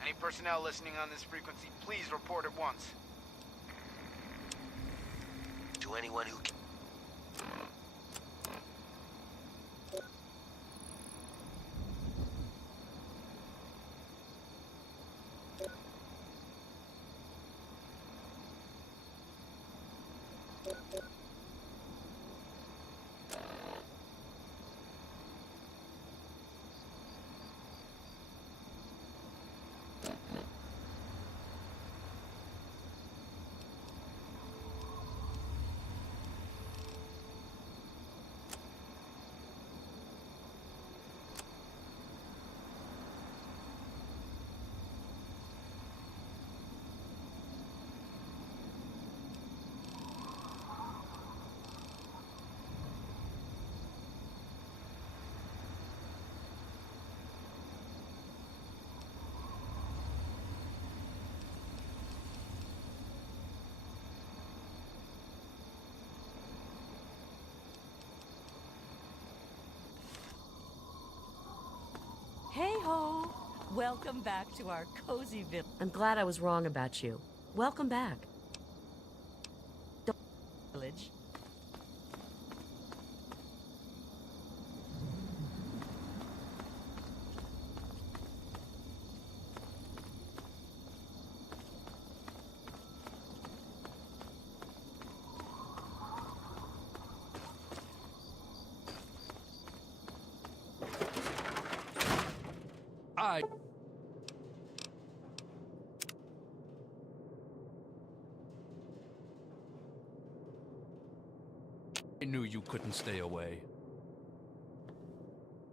Any personnel listening on this frequency, please report at once. To anyone who can... Hey ho! Welcome back to our cozy village. I'm glad I was wrong about you. Welcome back. Village. I knew you couldn't stay away.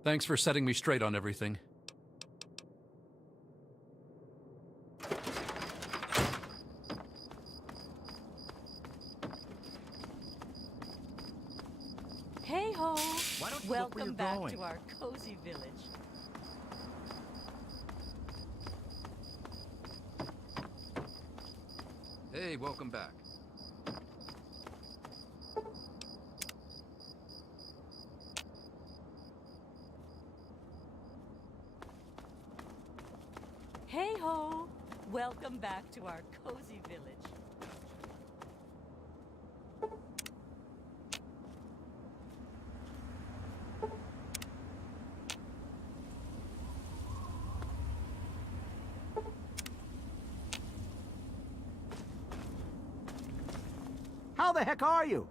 Thanks for setting me straight on everything. Hey ho! Why don't you look where Welcome you're back going? to our cozy village. Hey, welcome back. Hey ho! Welcome back to our cozy village. How the heck are you?